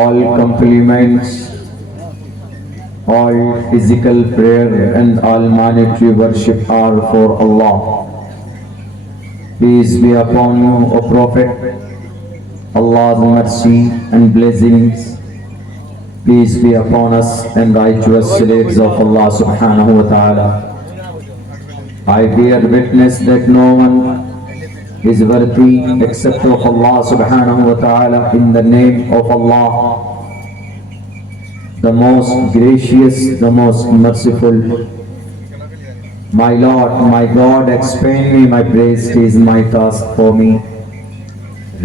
All compliments, all physical prayer and all monetary worship are for Allah. Peace be upon you, O Prophet. Allah's mercy and blessings. Peace be upon us and righteous slaves of Allah subhanahu wa ta'ala. I bear witness that no one is worthy except of Allah subhanahu wa ta'ala. In the name of Allah, the most gracious, the most merciful. My Lord, my God, expand me my praise. It is my task for me.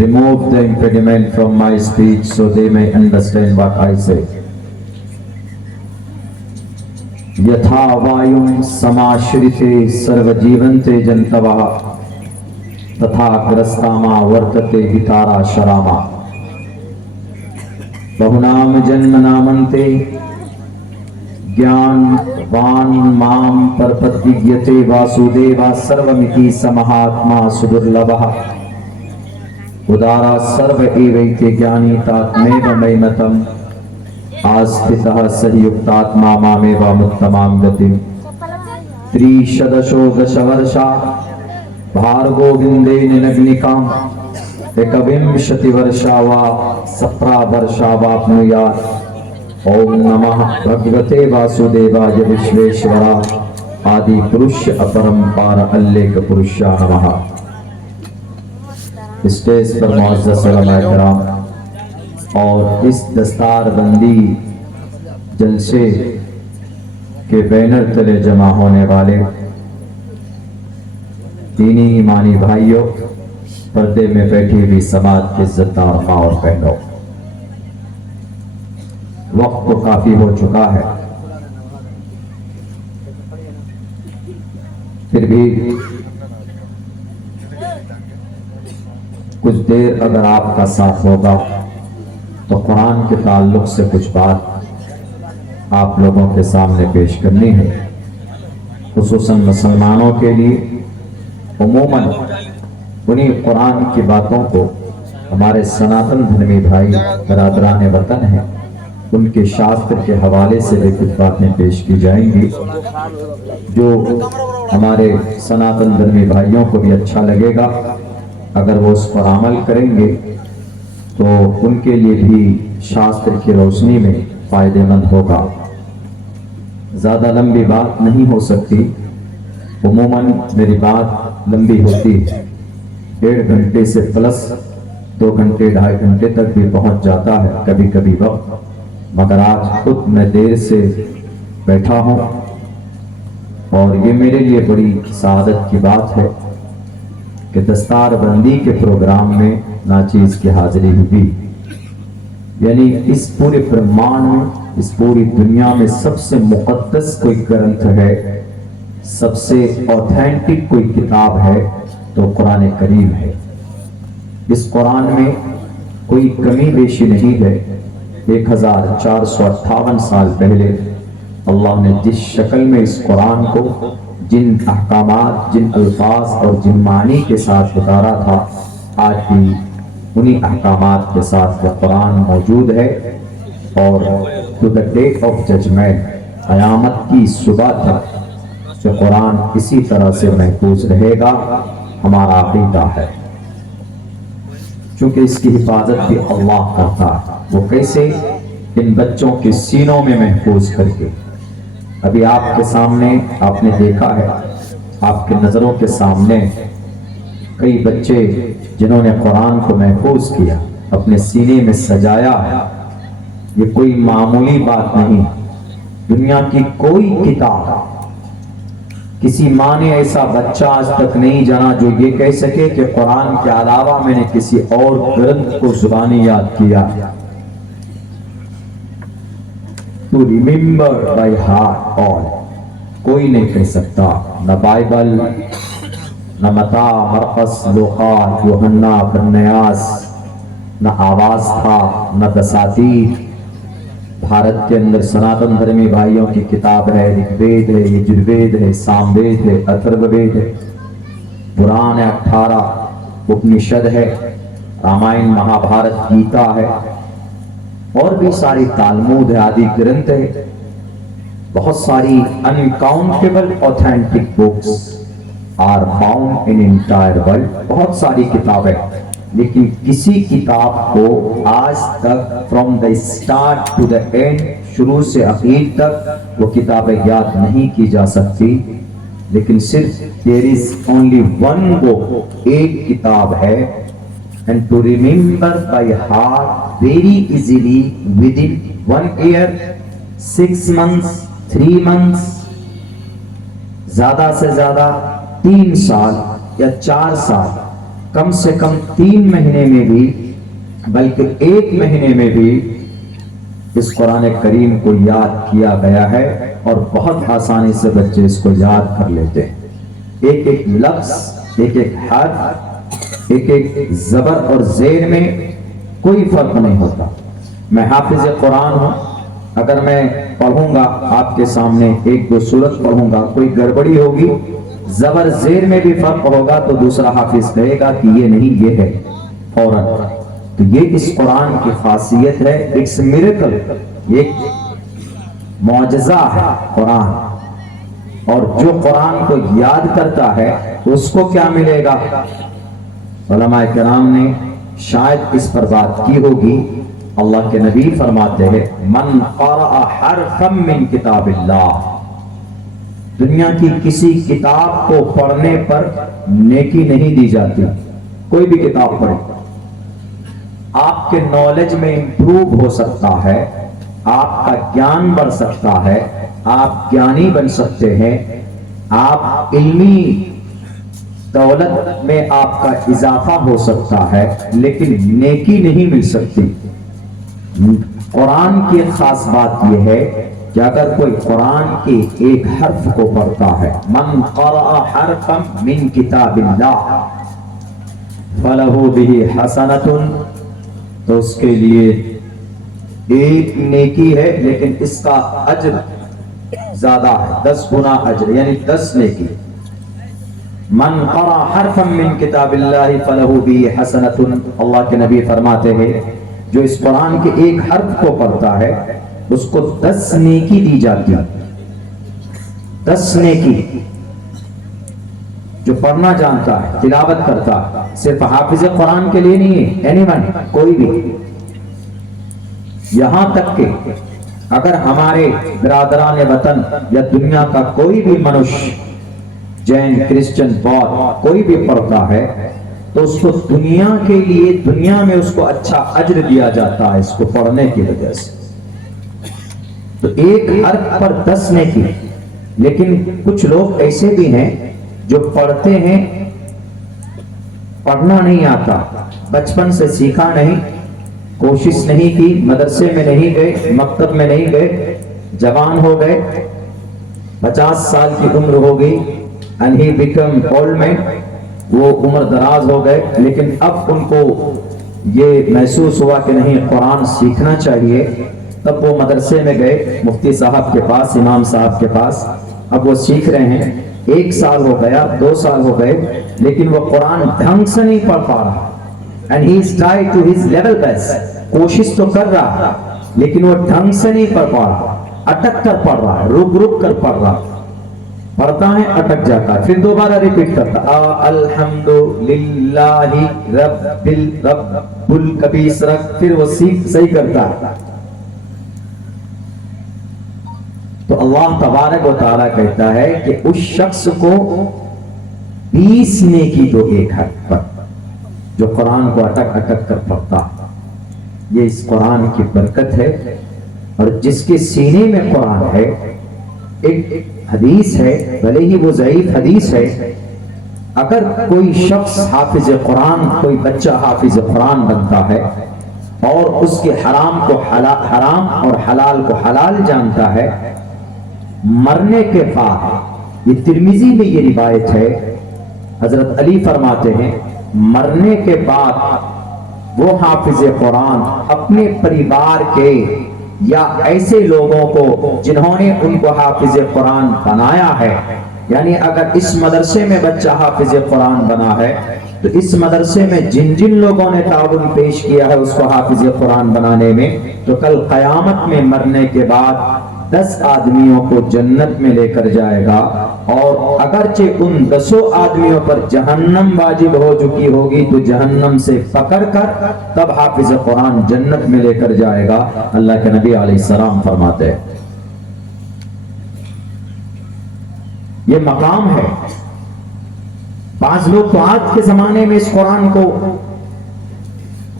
Remove the impediment from my speech so they may understand what I say. यथा वायुं समाश्रिते सर्वजीवन्ते जन्तवः तथा ग्रस्तामा वर्तते हितारा शरामा बहुनाम जन्मनामन्ते ज्ञानवान् मां परपद्विज्यते वासुदेवा सर्वमिति समहात्मा सुदुर्लभः उदारा सर्व एवैते ज्ञानी तात्मेव मयिमतम् आस्थितः सहियुक्तात्मा मामेवामुत्तमां गतिम् त्रिशदशो दशवर्षा भार्गोविन्देन नग्निकाम् एकविंशतिवर्षा वा सप्रावर्षा वाप्नुयात्। ओम नमः भगवते वासुदेवाय विश्वेश्वरा आदि पुरुष अपरंपार अल्लेख पुरुषा नमः। स्टेज पर मुअज़्ज़ज़ उलमाए किराम और इस दस्तार बंदी जलसे के बैनर तले जमा होने वाले दीनी ईमानी भाइयों, पर्दे में बैठी हुई समाज के इज्जतदार माँ और बहनों, वक्त तो काफी हो चुका है, फिर भी कुछ देर अगर आपका साथ होगा तो कुरान के ताल्लुक से कुछ बात आप लोगों के सामने पेश करनी है। खुसूसन मुसलमानों के लिए उमूमन उन्हीं कुरान की बातों को हमारे सनातन धर्मी भाई बरादरान वतन हैं, उनके शास्त्र के हवाले से भी कुछ बातें पेश की जाएंगी जो हमारे सनातन धर्मी भाइयों को भी अच्छा लगेगा। अगर वो उस पर अमल करेंगे तो उनके लिए भी शास्त्र की रोशनी में फायदेमंद होगा। ज़्यादा लंबी बात नहीं हो सकती, उमूमन मेरी बात लंबी होती है, 1.5 घंटे से प्लस 2 घंटे 2.5 घंटे तक भी पहुंच जाता है कभी कभी वक्त, मगर आज खुद मैं देर से बैठा हूं और ये मेरे लिए बड़ी सआदत की बात है कि दस्तार बंदी के प्रोग्राम में नाचीज की हाजिरी हुई। यानी इस पूरे ब्रह्मांड में, इस पूरी दुनिया में सबसे मुकद्दस कोई ग्रंथ है, सबसे ऑथेंटिक कोई किताब है तो कुरान करीम है। इस कुरान में कोई कमी बेशी नहीं है। 1458 साल पहले अल्लाह ने जिस शक्ल में इस कुरान को, जिन अहकामात, जिन अल्फाज और जिन मानी के साथ उतारा था, आज भी उन्हीं अहकामात के साथ वह कुरान मौजूद है और to the day of judgement, क़यामत की सुबह तक जो कुरान इसी तरह से महफूज रहेगा, हमारा अक़ीदा है। क्योंकि इसकी हिफाजत भी अल्लाह करता है। वो कैसे? इन बच्चों के सीनों में महफूज करके। अभी आपके सामने आपने देखा है, आपके नजरों के सामने कई बच्चे जिन्होंने कुरान को महफूज किया, अपने सीने में सजाया। ये कोई मामूली बात नहीं। दुनिया की कोई किताब, किसी माँ ने ऐसा बच्चा आज तक नहीं जाना जो ये कह सके कि कुरान के अलावा मैंने किसी और ग्रंथ को जुबानी याद किया। To remember by heart all, कोई नहीं कह सकता। न बाइबल, न मता, मरकस, लूका, यूहन्ना, बन्यास, न आवाज था, न दसातीर। भारत के अंदर सनातन धर्मी भाइयों की किताब है, ऋग्वेद है, यजुर्वेद है, सामवेद है, अथर्ववेद है, पुराण है, 18 उपनिषद है, रामायण, महाभारत, गीता है, और भी सारी तालमूद है, आदि ग्रंथ है। बहुत सारी uncountable authentic books are found in entire world. बहुत सारी किताबें, लेकिन किसी किताब को आज तक from the start to the end, शुरू से आखिर तक वो किताबें याद नहीं की जा सकती। लेकिन सिर्फ there is only one book, एक किताब है, and to remember by heart very easily within 1 year, 6 months, 3 months, ज्यादा से ज्यादा 3 साल या 4 साल, कम से कम 3 महीने में भी, बल्कि 1 महीने में भी इस कुरान करीम को याद किया गया है। और बहुत आसानी से बच्चे इसको याद कर लेते हैं। एक एक लफ्ज, एक एक हर्फ, एक एक जबर और जेर में कोई फर्क नहीं होता। मैं हाफिज कुरान हूं, अगर मैं पढ़ूंगा आपके सामने 1-2 सूरत पढ़ूंगा, कोई गड़बड़ी होगी, जबर जेर में भी फर्क होगा, तो दूसरा हाफिज कहेगा कि ये नहीं, ये है फौरन। तो ये इस कुरान की खासियत है, इट्स मिरेकल, ये मौजज़ा है कुरान। और जो कुरान को याद करता है उसको क्या मिलेगा? उलमाए किराम ने शायद इस पर बात की होगी। अल्लाह के नबी फरमाते हैं, मन क़रअ हरफम मिन किताबिल्लाह, दुनिया की किसी किताब को पढ़ने पर नेकी नहीं दी जाती। कोई भी किताब पढ़े, आपके नॉलेज में इंप्रूव हो सकता है, आपका ज्ञान बढ़ सकता है, आप ज्ञानी बन सकते हैं, आप इल्मी दौलत में आपका इजाफा हो सकता है, लेकिन नेकी नहीं मिल सकती। कुरान की खास बात यह है कि अगर कोई कुरान के एक हर्फ को पढ़ता है, मन क़रअ हरफम मिन किताबिल्लाह फलहु बिही हसनतुन, तो उसके लिए एक नेकी है, लेकिन इसका अज्र ज्यादा है, 10 गुना अज्र, यानी 10 नेकी। मन क़रअ हरफम मिन किताबिल्लाह फलहु बिही हसनतुन, अल्लाह के नबी फरमाते हैं जो इस कुरान के एक हर्फ को पढ़ता है उसको 10 नेकी दी जाती है। 10 नेकी। जो पढ़ना जानता है, तिलावत करता है, सिर्फ हाफिज कुरान के लिए नहीं है, एनीवन, कोई भी। यहां तक कि अगर हमारे बिरादरान वतन या दुनिया का कोई भी मनुष्य, जैन, क्रिश्चियन, बौद्ध, कोई भी पढ़ता है तो उसको दुनिया के लिए, दुनिया में उसको अच्छा अज्र दिया जाता है इसको पढ़ने की वजह से। तो एक हर्फ पर 10 नेकी। लेकिन कुछ लोग ऐसे भी हैं जो पढ़ते हैं, पढ़ना नहीं आता, बचपन से सीखा नहीं, कोशिश नहीं की, मदरसे में नहीं गए, मकतब में नहीं गए, जवान हो गए, 50 साल की उम्र हो गई, and he become old man, वो उम्र दराज हो गए, लेकिन अब उनको ये महसूस हुआ कि नहीं, कुरान सीखना चाहिए। तब वो मदरसे में गए, मुफ्ती साहब के पास, इमाम साहब के पास, अब वो सीख रहे हैं। 1 साल हो गया, 2 साल हो गए, लेकिन वो कुरान ढंग से नहीं पढ़ पा रहा। And he is try to his level best, कोशिश तो कर रहा है, लेकिन वो ढंग से नहीं पढ़ पा रहा, अटक कर पढ़ रहा है, रुक रुक कर पढ़ रहा। पढ़ता है अटक जाता है, फिर दोबारा रिपीट करता अल्हम्दुलिल्लाहि रब्बिल कभी फिर वो सीख सही करता है। तो अल्लाह तबारक व तआला कहता है कि उस शख्स को 20 नेकी दो एक हद पर, जो कुरान को अटक अटक कर पढ़ता। ये इस कुरान की बरकत है। और जिसके सीने में कुरान है, एक हदीस है, भले ही वो ज़ईफ हदीस है, अगर कोई शख्स हाफिज कुरान, कोई बच्चा हाफिज कुरान बनता है और उसके हराम और हलाल को हलाल जानता है, मरने के बाद, ये तिर्मिजी में ये रिवायत है, हजरत अली फरमाते हैं, मरने के बाद वो हाफिज कुरान अपने परिवार के या ऐसे लोगों को जिन्होंने उनको हाफिज कुरान बनाया है, यानी अगर इस मदरसे में बच्चा हाफिज कुरान बना है तो इस मदरसे में जिन जिन लोगों ने ताउन पेश किया है उसको हाफिज कुरान बनाने में, तो कल कयामत में मरने के बाद 10 आदमियों को जन्नत में लेकर जाएगा। और अगरचे उन 10 आदमियों पर जहन्नम वाजिब हो चुकी होगी तो जहन्नम से पकड़कर तब हाफिज कुरान जन्नत में लेकर जाएगा। अल्लाह के नबी अलैहिस्सलाम फरमाते हैं, ये मकाम है। 5 लोग तो आज के जमाने में इस कुरान को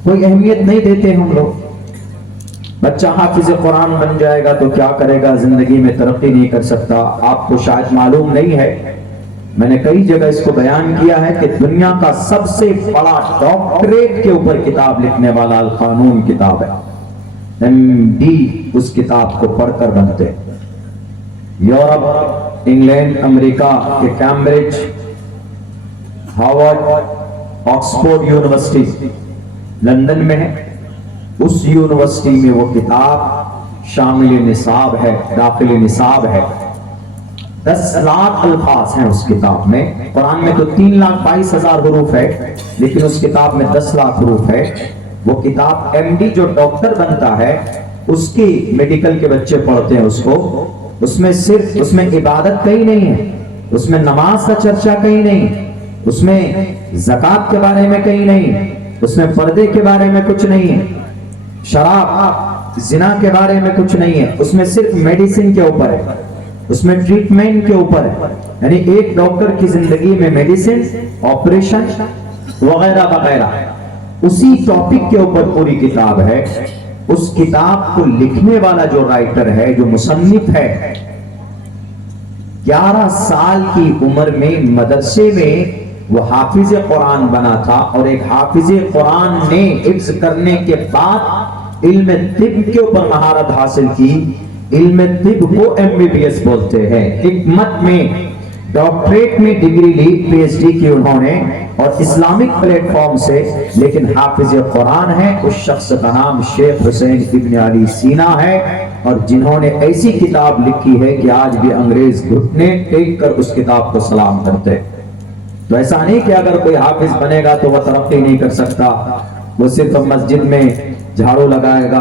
कोई अहमियत नहीं देते। हम लोग, बच्चा हाफिज कुरान बन जाएगा तो क्या करेगा, जिंदगी में तरक्की नहीं कर सकता। आपको शायद मालूम नहीं है, मैंने कई जगह इसको बयान किया है कि दुनिया का सबसे बड़ा डॉक्टरेट के ऊपर किताब लिखने वाला अल कानून किताब है, MD उस किताब को पढ़कर बनते। यूरोप, इंग्लैंड, अमेरिका के Cambridge, Harvard, Oxford university London में है, उस यूनिवर्सिटी में वो किताब शामिल निसाब है, दाखिल निसाब है। 10 लाख अल्फाज हैं उस किताब में। कुरान में तो 3,22,000 हुरूफ है, लेकिन उस किताब में 10 लाख हुरूफ है। वो किताब MD जो डॉक्टर बनता है उसकी मेडिकल के बच्चे पढ़ते हैं उसको। उसमें सिर्फ, उसमें इबादत कहीं नहीं है, उसमें नमाज का चर्चा कहीं नहीं, उसमें ज़कात के बारे में कहीं नहीं, उसमें पर्दे के बारे में कुछ नहीं है, शराब जिना के बारे में कुछ नहीं है, उसमें सिर्फ मेडिसिन के ऊपर है, उसमें ट्रीटमेंट के ऊपर है। यानी एक डॉक्टर की जिंदगी में मेडिसिन, ऑपरेशन वगैरह वगैरह, उसी टॉपिक के ऊपर पूरी किताब है। उस किताब को लिखने वाला जो राइटर है, जो मुसन्निफ है, 11 साल की उम्र में मदरसे में वो हाफिज कुरान बना था। और एक हाफिज कुरान ने हिफ्ज करने के बाद इल्म तिब के ऊपर महारत हासिल की। इल्म तिब को MBBS बोलते हैं। हिकमत में डॉक्टरेट में डिग्री ली, PhD की उन्होंने, और इस्लामिक प्लेटफॉर्म से, लेकिन हाफिज कुरान है। उस शख्स का नाम शेख हुसैन इब्न अली सीना है, और जिन्होंने ऐसी किताब लिखी है कि आज भी अंग्रेज घुटने टेक कर उस किताब को सलाम करते हैं। तो ऐसा नहीं कि अगर कोई हाफिज बनेगा तो वह तरक्की नहीं कर सकता, वो सिर्फ मस्जिद में झाड़ू लगाएगा,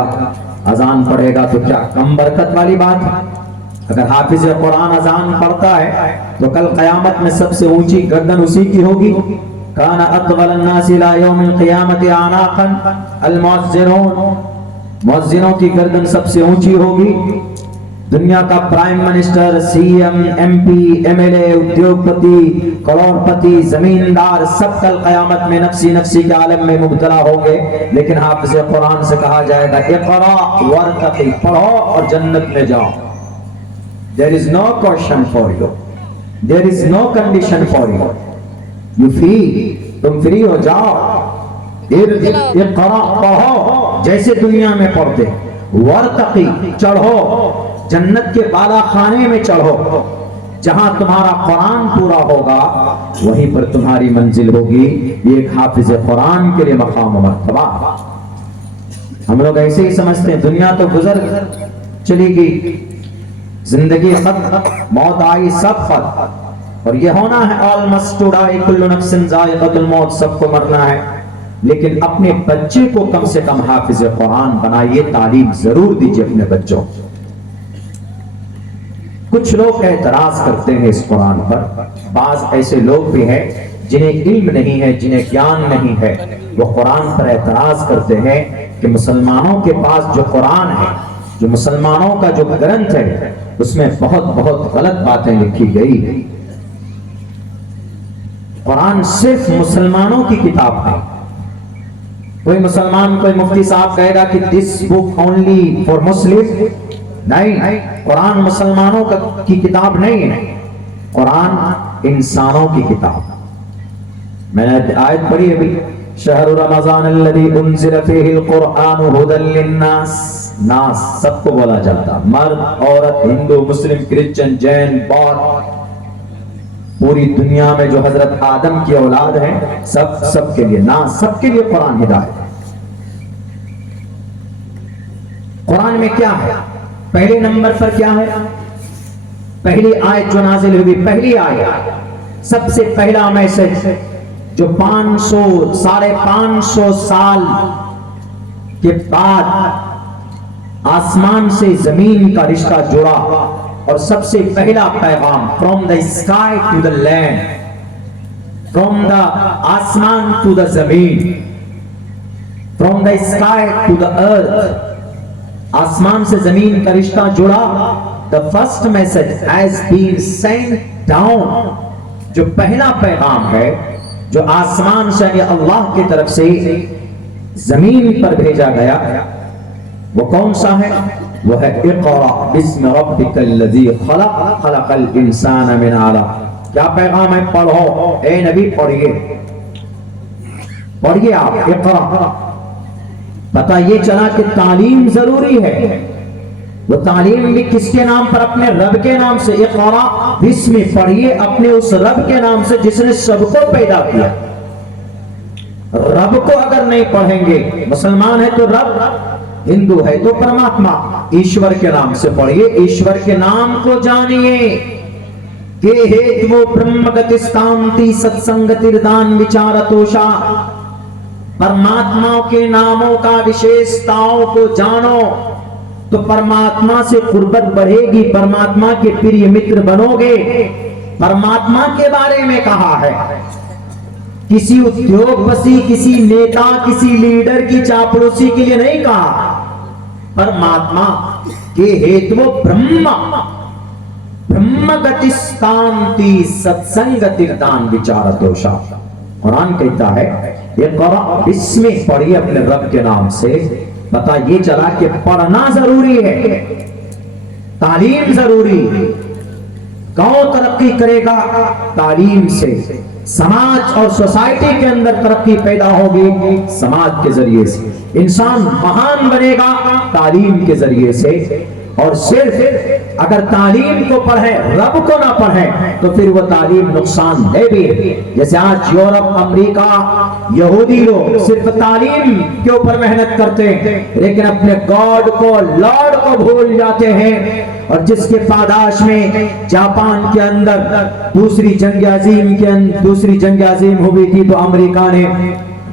अजान पढ़ेगा, तो क्या कम बरकत वाली बात है? अगर हाफिज कुरान अजान पढ़ता है तो कल क़यामत में सबसे ऊंची गर्दन उसी की होगी। काना अतवल अन्नास इला यौमिल क़ियामति आनाक़न अल मुअज़्ज़िनून, मुअज़्ज़िनों की गर्दन सबसे ऊंची होगी। दुनिया का prime minister, CM, MP, MLA, उद्योगपति, करोड़पति, जमींदार सब कल क़यामत में नफ्सी नफ्सी के आलम में मुब्तला होंगे, लेकिन हाफिज कुरान से कहा जाएगा इक़रा वर्तक़ी, पढ़ो और जन्नत में जाओ। There is no question for you, there is no condition for you, you free, तुम फ्री हो जाओ। इक़रा पढ़ो जैसे दुनिया में पढ़ते, वर्तक़ी चढ़ो, जन्नत के बाला खाने में चढ़ो, जहां तुम्हारा कुरान पूरा होगा वहीं पर तुम्हारी मंजिल होगी। ये एक हाफिज कुरान के लिए मकाम मर्तबा। हम लोग ऐसे ही समझते हैं दुनिया तो गुजर चली गई, जिंदगी खत्म, मौत आई सब खत्म, और ये होना है ऑलमोस्ट टू डाई, कुल्लु नफ्सिन ज़ाइक़तुल मौत, सबको मरना है। लेकिन अपने बच्चे को कम से कम हाफिज कुरान बनाइए, तालीम जरूर दीजिए अपने बच्चों। कुछ लोग एतराज करते हैं इस कुरान पर। बाज ऐसे लोग भी हैं जिन्हें इल्म नहीं है, जिन्हें ज्ञान नहीं है, वो कुरान पर एतराज करते हैं कि मुसलमानों के पास जो कुरान है, जो मुसलमानों का जो ग्रंथ है, उसमें बहुत बहुत गलत बातें लिखी गई है। कुरान सिर्फ मुसलमानों की किताब है। कोई मुसलमान, कोई मुफ्ती साहब कहेगा कि this book only for Muslim, नहीं, कुरान मुसलमानों की किताब नहीं है, कुरान इंसानों की किताब। मैंने आयत पढ़ी अभी, शहर रमजान अल्लज़ी उन्ज़िल फ़ीहिल कुरआन हुदल लिन्नास, नास सबको बोला जाता, मर्द, औरत, हिंदू, मुस्लिम, क्रिश्चियन, जैन, बौद्ध, पूरी दुनिया में जो हजरत आदम की औलाद है, सबके लिए, नास सबके लिए कुरान हिदायत है। कुरान में क्या है? पहले नंबर पर क्या है? पहली आयत जो नाजिल हुई, पहली आयत, सबसे पहला मैसेज जो 500 साल के बाद आसमान से जमीन का रिश्ता जुड़ा, और सबसे पहला पैगाम, from the sky to the land, from the आसमान टू द जमीन, from the sky to the earth, आसमान से जमीन का रिश्ता जुड़ा। The first message has been sent down, जो पहला पैगाम है जो आसमान से अल्लाह की तरफ से जमीन पर भेजा गया, वो कौन सा है? वो है इक़रा बिस्मि रब्बिकल्लज़ी खलक़ खलक़ल इंसान मिन अलक़। क्या पैगाम है? पढ़ो ए नबी, पढ़िए, पढ़िए आप, इक़रा। पता ये चला कि तालीम जरूरी है। वो तालीम भी किसके नाम पर? अपने रब के नाम से। इक़रा बिस्मि, पढ़िए अपने उस रब के नाम से जिसने सबको पैदा किया। रब को अगर नहीं पढ़ेंगे, मुसलमान है तो रब, हिंदू है तो परमात्मा, ईश्वर के नाम से पढ़िए, ईश्वर के नाम को जानिए। के हेतु ब्रह्म गतिस्तांति सत्संगतिर्दान विचारतोषा, परमात्मा के नामों का विशेषताओं को जानो तो परमात्मा से कुर्बत बढ़ेगी, परमात्मा के प्रिय मित्र बनोगे। परमात्मा के बारे में कहा है, किसी उद्योगपति, किसी नेता, किसी लीडर की चापलूसी के लिए नहीं कहा। परमात्मा के हेतु ब्रह्म गतिस्तांति सत्संगतिर्दान विचारतोषा। कुरान कहता है इसमें पढ़िए अपने रब के नाम से। पता ये चला कि पढ़ना जरूरी है, तालीम जरूरी है। गांव तरक्की करेगा तालीम से, समाज और सोसाइटी के अंदर तरक्की पैदा होगी समाज के जरिए से, इंसान महान बनेगा तालीम के जरिए से। और सिर्फ अगर तालीम को पढ़े, रब को ना पढ़े, तो फिर वो तालीम नुकसानदेह भी है। जैसे आज यूरोप, अमेरिका, यहूदी लोग सिर्फ तालीम के ऊपर मेहनत करते हैं, लेकिन अपने गॉड को, लॉर्ड को भूल जाते हैं। और जिसके पादाश में जापान के अंदर दूसरी जंग अजीम हुई थी, तो अमेरिका ने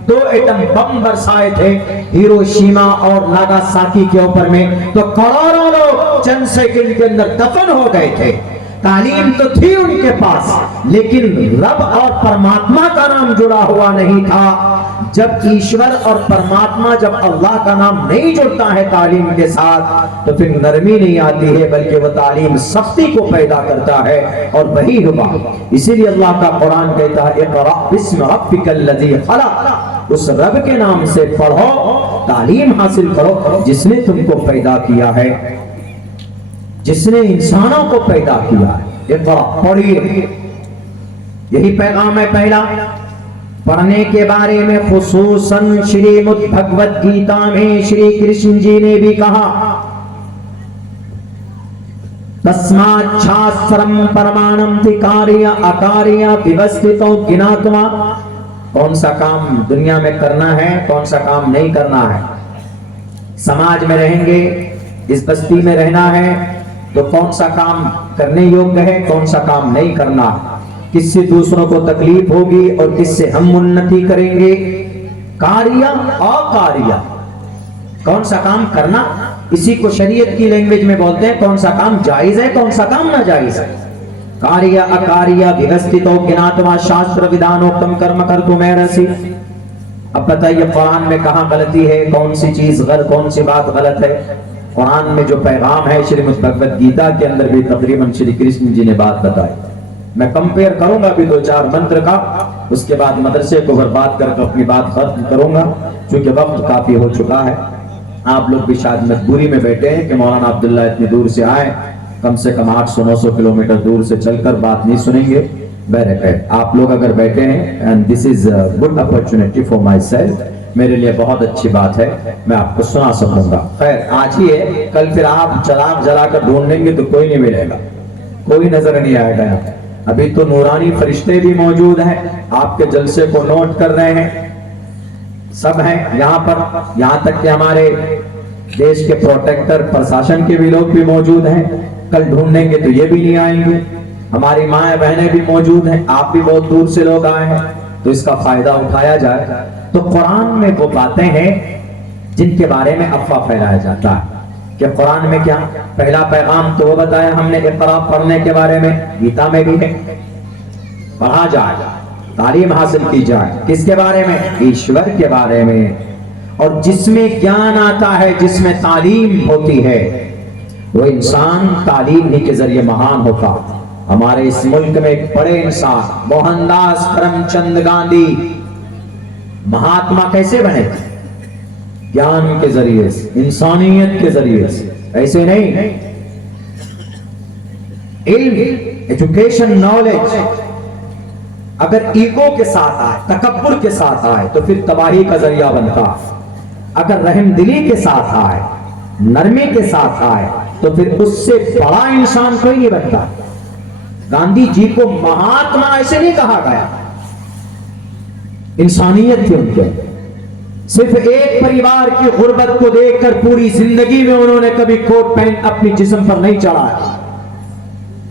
2 एटम बम बरसाए थे हिरोशिमा और नागासाकी के ऊपर में, तो करोड़ों लोग चंद सेकंड के अंदर दफन हो गए थे। तालीम तो थी उनके पास, लेकिन रब और परमात्मा का नाम जुड़ा हुआ नहीं था। जब ईश्वर और परमात्मा, जब अल्लाह का नाम नहीं जुड़ता है तालीम के साथ, तो फिर नरमी नहीं आती है, बल्कि वह तालीम सख्ती को पैदा करता है, और वही हुआ। इसीलिए अल्लाह का कुरान कहता है इक़रा बिस्मि रब्बिकल्लज़ी खलक़, उस रब के नाम से पढ़ो, तालीम हासिल करो जिसने तुमको पैदा किया है, जिसने इंसानों को पैदा किया है। इक़रा, पढ़िए, यही पैगाम है पहला। पढ़ने के बारे में खुसूसन श्रीमद् भगवत गीता में श्री कृष्ण जी ने भी कहा, तस्मात् शास्त्रम परमाणम कार्य अकार्य व्यवस्थितो ज्ञात्वा। कौन सा काम दुनिया में करना है, कौन सा काम नहीं करना है। समाज में रहेंगे, इस बस्ती में रहना है, तो कौन सा काम करने योग्य है, कौन सा काम नहीं करना, किससे दूसरों को तकलीफ होगी और किससे हम उन्नति करेंगे। कार्य अकार्य, कौन सा काम करना, इसी को शरीयत की लैंग्वेज में बोलते हैं कौन सा काम जायज है, कौन सा काम नाजायज है। कार्य अकार्य व्यवस्थितो ज्ञातवा शास्त्र विधानोक्तम कर्म कर तुम्हें रसी। अब बताइए कुरान में कहाँ गलती है, कौन सी चीज गलत, कौन सी बात गलत है। कुरान में जो पैगाम है, श्रीमद् भगवद गीता के अंदर भी तकरीबन श्री कृष्ण जी ने बात बताई। मैं कंपेयर करूंगा भी 2-4 मंत्र का, उसके बाद मदरसे को बर्बाद करके अपनी बात खत्म करूंगा, क्योंकि वक्त काफी हो चुका है। आप लोग भी शायद मजबूरी में बैठे हैं कि मौलाना अब्दुल्ला इतनी दूर से आए, कम से कम 800-900 किलोमीटर दूर से चलकर बात नहीं सुनेंगे। बहरकैफ आप लोग अगर बैठे हैं, and this is good opportunity for my self, मेरे लिए बहुत अच्छी बात है, मैं आपको सुना सकूंगा। खैर आज ही है, कल फिर आप चराग जलाकर ढूंढेंगे तो कोई नहीं मिलेगा, कोई नजर नहीं आएगा यहाँ। अभी तो नूरानी फरिश्ते भी मौजूद हैं, आपके जलसे को नोट कर रहे हैं, सब हैं यहाँ पर। यहाँ तक कि हमारे देश के प्रोटेक्टर प्रशासन के भी लोग भी मौजूद हैं, कल ढूंढेंगे तो ये भी नहीं आएंगे। हमारी माएँ बहनें भी मौजूद हैं, आप भी बहुत दूर से लोग आए हैं, तो इसका फायदा उठाया जाए। तो कुरान में वो बातें हैं जिनके बारे में अफवाह फैलाया जाता है कि कुरान में क्या, पहला पैगाम तो वो बताया हमने इक़रा पढ़ने के बारे में, गीता में भी है, पढ़ा जाए, तालीम हासिल की जाए। किसके बारे में? ईश्वर के बारे में। और जिसमें ज्ञान आता है, जिसमें तालीम होती है, वो इंसान तालीम ही के जरिए महान होता। हमारे इस मुल्क में एक बड़े इंसान मोहनदास करमचंद गांधी महात्मा कैसे बने? ज्ञान के जरिए से, इंसानियत के जरिए से, ऐसे नहीं। इल्म, एजुकेशन, नॉलेज अगर ईगो के साथ आए, तकब्बुर के साथ आए तो फिर तबाही का जरिया बनता। अगर रहमदिली के साथ आए, नरमी के साथ आए तो फिर उससे बड़ा इंसान कोई नहीं बनता। गांधी जी को महात्मा ऐसे नहीं कहा गया, इंसानियत थी उनके। सिर्फ एक परिवार की गुर्बत को देखकर पूरी जिंदगी में उन्होंने कभी कोट पैंट अपनी जिस्म पर नहीं चढ़ाया।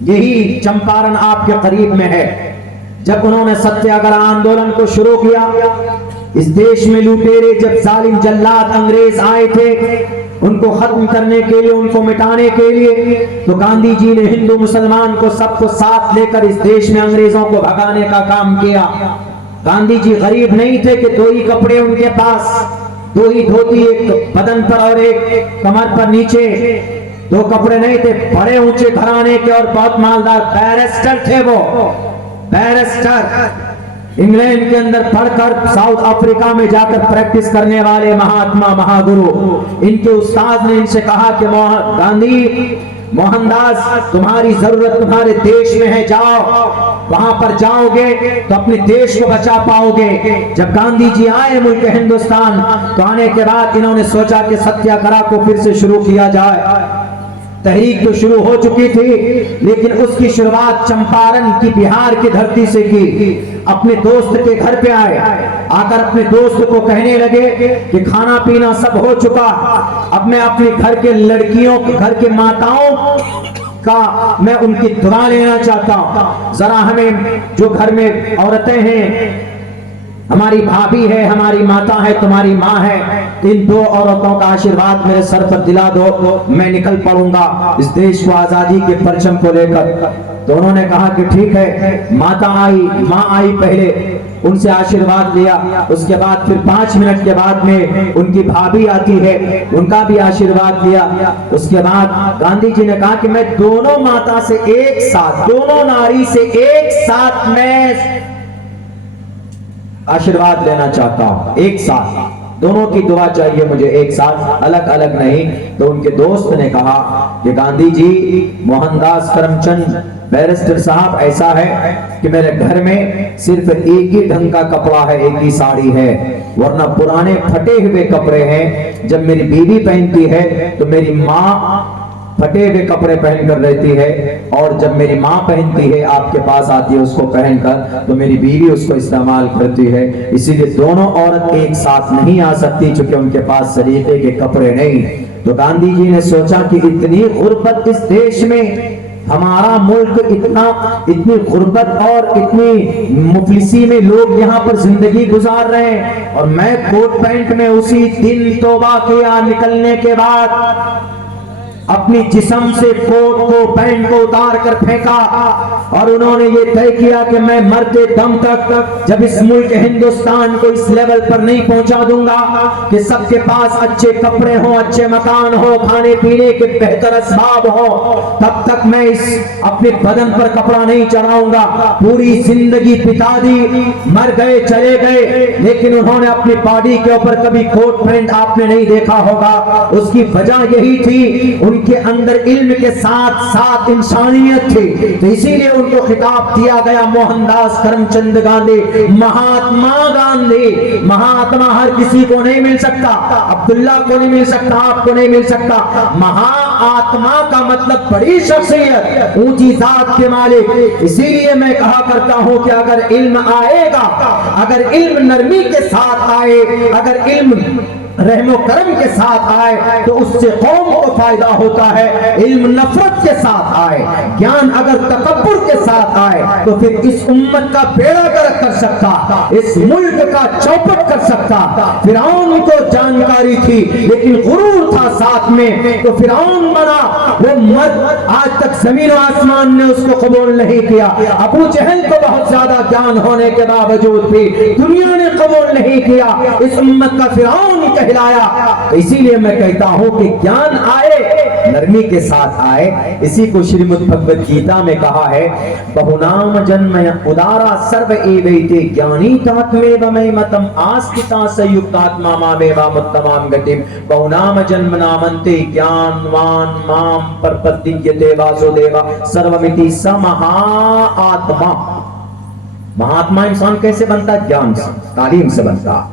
यही चंपारण आपके करीब में है। जब उन्होंने सत्याग्रह आंदोलन को शुरू किया, इस देश में लुटेरे जब जालिम जल्लाद अंग्रेज आए थे उनको खत्म करने के लिए, उनको मिटाने के लिए, तो गांधी जी ने हिंदू मुसलमान को सबको साथ लेकर इस देश में अंग्रेजों को भगाने का काम किया। गांधी जी गरीब नहीं थे कि 2 ही कपड़े उनके पास, 2 ही धोती, एक बदन पर और एक कमर पर नीचे, 2 कपड़े नहीं थे। बड़े ऊंचे घराने के और बहुत मालदार बैरिस्टर थे वो, बैरिस्टर। इंग्लैंड के अंदर पढ़कर साउथ अफ्रीका में जाकर प्रैक्टिस करने वाले महात्मा महागुरु। इनके उस्ताद ने इनसे कहा कि गांधी, मोहनदास, तुम्हारी जरूरत तुम्हारे देश में है, जाओ, वहां पर जाओगे तो अपने देश को बचा पाओगे। जब गांधी जी आए मुल्क हिंदुस्तान, तो आने के बाद इन्होंने सोचा कि सत्याग्रह को फिर से शुरू किया जाए। तहरीक तो शुरू हो चुकी थी, लेकिन उसकी शुरुआत चंपारण की, बिहार की धरती से की। अपने दोस्त के घर पे आए, आकर अपने दोस्त को कहने लगे कि खाना पीना सब हो चुका, अब मैं अपने घर के लड़कियों, घर के माताओं का मैं उनकी दुआ लेना चाहता हूं। जरा हमें, जो घर में औरतें हैं, हमारी भाभी है, हमारी माता है, तुम्हारी माँ है, इन 2 औरतों का आशीर्वाद मेरे सर पर दिला दो, मैं निकल पड़ूंगा इस देश को आजादी के परचम को लेकर। तो उन्होंने कहा कि ठीक है। माता आई, माँ आई, पहले उनसे आशीर्वाद लिया, उसके बाद फिर 5 मिनट के बाद में उनकी भाभी आती है, उनका भी आशीर्वाद लिया। उसके बाद गांधी जी ने कहा कि मैं दोनों माता से एक साथ, दोनों नारी से एक साथ मैं आशीर्वाद लेना चाहता हूं, एक साथ, दोनों की दुआ चाहिए मुझे, एक साथ, अलग अलग नहीं। तो उनके दोस्त ने कहा कि गांधी जी, मोहनदास करमचंद बैरिस्टर साहब, ऐसा है कि मेरे घर में सिर्फ एक ही ढंग का कपड़ा है, एक ही साड़ी है, वरना पुराने फटे हुए कपड़े हैं। जब मेरी बीवी पहनती है तो मेरी माँ फटे हुए कपड़े पहनकर रहती है, और जब मेरी माँ पहनती है, आपके पास आती है उसको पहनकर, तो मेरी बीवी उसको इस्तेमाल करती है। इसीलिए दोनों औरत एक साथ नहीं आ सकती, क्योंकि उनके पास सलीके के कपड़े नहीं। तो गांधी जी ने सोचा कि इतनी गुर्बत इस देश में, हमारा मुल्क इतनी गुर्बत और इतनी मुफलिसी में लोग यहाँ पर जिंदगी गुजार रहे हैं, और मैं कोट पैंट में उसी दिन तौबा किया, निकलने के बाद अपनी जिस्म से कोट को पैंट को उतार कर फेंका, और उन्होंने ये तय किया कि मैं मरते दम तक जब इस मुल्क हिंदुस्तान को इस लेवल पर नहीं पहुंचा दूंगा कि सबके पास अच्छे कपड़े हो, अच्छे मकान हो, खाने पीने के बेहतर असबाब हो, तब तक मैं इस अपने बदन पर कपड़ा नहीं चढ़ाऊंगा। पूरी जिंदगी बिता दी, मर गए, चले गए, लेकिन उन्होंने अपनी बॉडी के ऊपर कभी कोट पैंट आपने नहीं देखा होगा। उसकी वजह यही थी, उनके अंदर इल्म के साथ साथ इंसानियत थी, तो इसीलिए उनको खिताब दिया गया मोहनदास करमचंद गांधी, महात्मा गांधी। महात्मा हर किसी को नहीं मिल सकता, अब्दुल्ला को नहीं मिल सकता, आपको नहीं मिल सकता। महाआत्मा का मतलब बड़ी शख्सियत, ऊंची जात के मालिक। इसीलिए मैं कहा करता हूं कि अगर इल्म आएगा, अगर इल्म नरमी के साथ आए, अगर इल्म रहमो करम के साथ आए तो उससे कौम को फायदा होता है। इल्म नफरत के साथ आए, ज्ञान अगर तकब्बुर के साथ आए तो फिर इस उम्मत का बेड़ा गर्क कर सकता, इस मुल्क का चौपट कर सकता। फिरौन को जानकारी थी लेकिन गुरूर था साथ में, तो फिरौन बना वो मर्द, आज तक जमीन और आसमान ने उसको कबूल नहीं किया। अबू जहल को बहुत ज्यादा ज्ञान होने के बावजूद भी दुनिया ने कबूल नहीं किया, इस उम्मत का फिरौन कहलाया। तो इसीलिए मैं कहता हूं कि ज्ञान आए, नरमी के साथ आए। इसी को श्रीमद् भगवद गीता में कहा है, बहुनाम जन्म उदारा सर्व एवैते ज्ञानी तात्मेव मयमतम आस्तिता संयुक्तात्मा मामेवा मुत्तमाम गतिम बहुनाम जन्म नामन्ते ज्ञानवान माम परपद्यते वासुदेवा सर्वमिति स महाआत्मा। महात्मा इंसान कैसे बनता है? ज्ञान से, तालीम से बनता।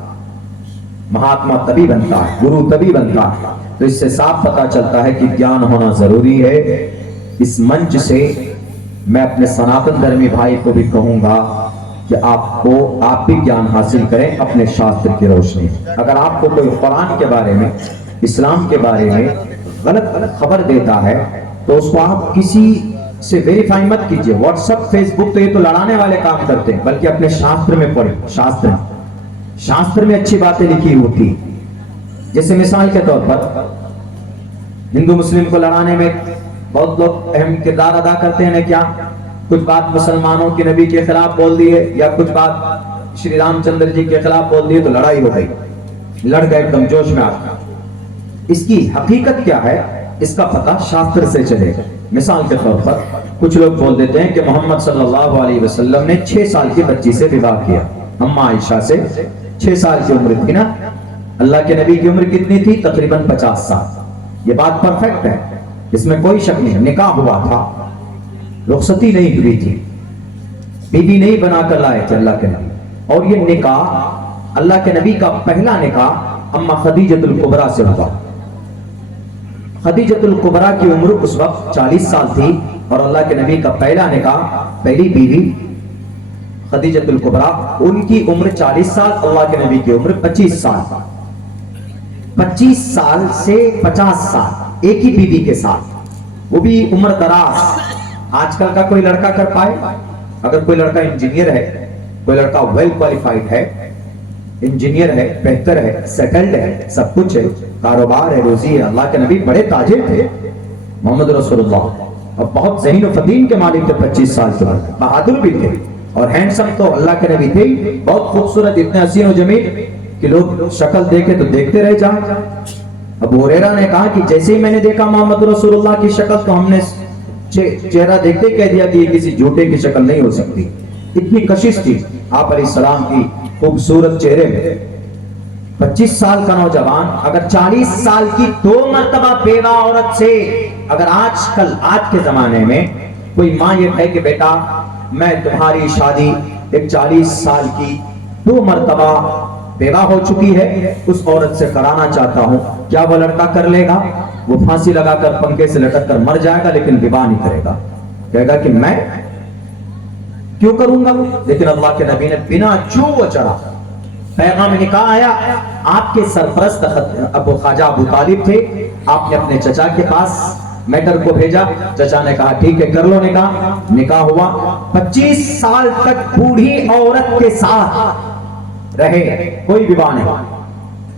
महात्मा तभी बनता है, गुरु तभी बनता है। तो इससे साफ पता चलता है कि ज्ञान होना जरूरी है। इस मंच से मैं अपने सनातन धर्मी भाई को भी कहूंगा कि आप भी ज्ञान हासिल करें अपने शास्त्र की रोशनी। अगर आपको कोई कुरान के बारे में, इस्लाम के बारे में गलत खबर देता है तो उसको आप किसी से वेरीफाई मत कीजिए। व्हाट्सएप, फेसबुक तो ये तो लड़ाने वाले काम करते हैं, बल्कि अपने शास्त्र में पढ़े। शास्त्र में अच्छी बातें लिखी होती। जैसे मिसाल के तौर पर हिंदू मुस्लिम को लड़ाने में बहुत लोग अहम किरदार अदा करते हैं। क्या कुछ बात मुसलमानों के नबी के खिलाफ बोल दी है या कुछ बात श्री रामचंद्र जी के खिलाफ बोल दी है तो लड़ाई हो गई, लड़ गए एकदम जोश में आकर। इसकी हकीकत क्या है इसका पता शास्त्र से चलेगा। मिसाल के तौर पर कुछ लोग बोल देते हैं कि मोहम्मद सल्लल्लाहु अलैहि वसल्लम ने 6 साल की बच्ची से विवाह किया। अम्मा आयशा से 6 साल की उम्र थी ना। अल्लाह के नबी की उम्र कितनी थी? तकरीबन 50 साल। ये बात परफेक्ट है, इसमें कोई शक नहीं। निकाह हुआ था, रुखसती नहीं हुई थी, बीबी नहीं बनाकर लाए थे अल्लाह के नबी। और ये निकाह अल्लाह के नबी का पहला निकाह अम्मा खदीजतुल कुबरा से हुआ। खदीजतुल कुबरा की उम्र उस वक्त 40 साल थी और अल्लाह के नबी का पहला निकाह, पहली बीवी खदीजतुल कुबरा, उनकी उम्र 40 साल, अल्लाह के नबी की उम्र 25 साल। 25 साल से 50 साल एक ही बीवी के साथ, वो भी उम्र दराज। आजकल का कोई लड़का कर पाए? अगर कोई लड़का इंजीनियर है, कोई लड़का वेल क्वालिफाइड है, इंजीनियर है, बेहतर है, सेटल्ड है, सब कुछ है, कारोबार है, रोजी है। अल्लाह के नबी बड़े ताजिर थे मोहम्मद रसूलुल्लाह, और बहुत ज़हीन और फतीन के मालिक थे। 25 साल के बाद बहादुर भी थे और हैंडसम तो अल्लाह के नबी थे, बहुत खूबसूरत, इतने हसीन और जमील कि लोग शक्ल देखे तो देखते रह जाए। अबू हुरैरा ने कहा कि जैसे ही मैंने देखा मोहम्मद रसूलुल्लाह की शक्ल तो हमने चेहरा देखते कह दिया कि ये किसी झूठे की शक्ल नहीं हो सकती। इतनी कशिश थी आप अलैहिस्सलाम की खूबसूरत चेहरे में। 25 साल का नौजवान अगर 40 साल की 2 मर्तबा बेवा औरत से, अगर आजकल आज के जमाने में कोई माँ ये कहे कि बेटा मैं तुम्हारी शादी एक 40 साल की 2 मर्तबा बेवा हो चुकी है उस औरत से कराना चाहता हूं, क्या वो लड़का कर लेगा? वो फांसी लगाकर पंखे से लटक कर मर जाएगा लेकिन विवाह नहीं करेगा। कहेगा कि मैं क्यों करूंगा? लेकिन अल्लाह के नबी ने बिना चू चढ़ा पैगाम निकाह आया। आपके सरपरस्त अबू ख्वाजा अबू तालिब थे, आपने अपने चचा के पास मैटर को भेजा। चचा ने कहा ठीक है कर लो निकाह। निकाह हुआ। 25 साल तक बूढ़ी औरत के साथ रहे, कोई विवाह नहीं।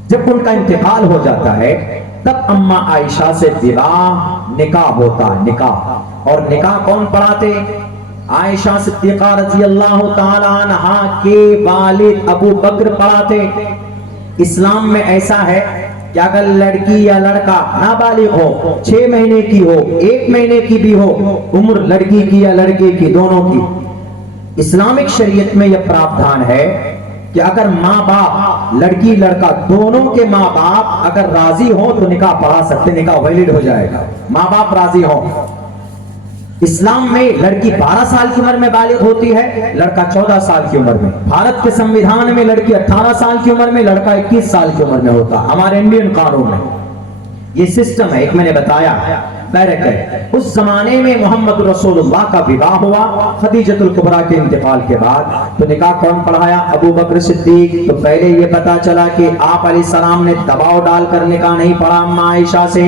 जब उनका इंतकाल हो जाता है तब अम्मा आयशा से विवाह निकाह होता है, निकाह। और निकाह कौन पढ़ाते? आयशा सिद्दीक़ा रज़ी अल्लाह ताला अन्हा के वालिद अबू बकर पढ़ाते। इस्लाम में ऐसा है कि अगर लड़की या लड़का नाबालिग हो, 6 महीने की हो, 1 महीने की भी हो, उम्र लड़की की या लड़के की दोनों की, इस्लामिक शरीयत में यह प्रावधान है कि अगर माँ बाप, लड़की लड़का दोनों के माँ बाप अगर राजी हो तो निकाह पढ़ा सकते, निकाह वैलिड हो जाएगा। माँ बाप राजी हो। इस्लाम में लड़की 12 साल की उम्र में बालिग होती है, लड़का 14 साल की उम्र में। भारत के संविधान में लड़की 18 साल की उम्र में, लड़का 21 साल की उम्र में होता। हमारे इंडियन कानून में ये सिस्टम है। एक मैंने बताया बैरक है। उस जमाने में मोहम्मद रसूलुल्लाह का विवाह हुआ खदीजतुल कुबरा के इंतकाल के बाद। तो निकाह कौन पढ़ाया? अबू बकर सिद्दीक। तो पहले ये पता चला कि आप अलैहिस्सलाम ने दबाव डालकर निकाह नहीं पढ़ा अम्मा आयशा से।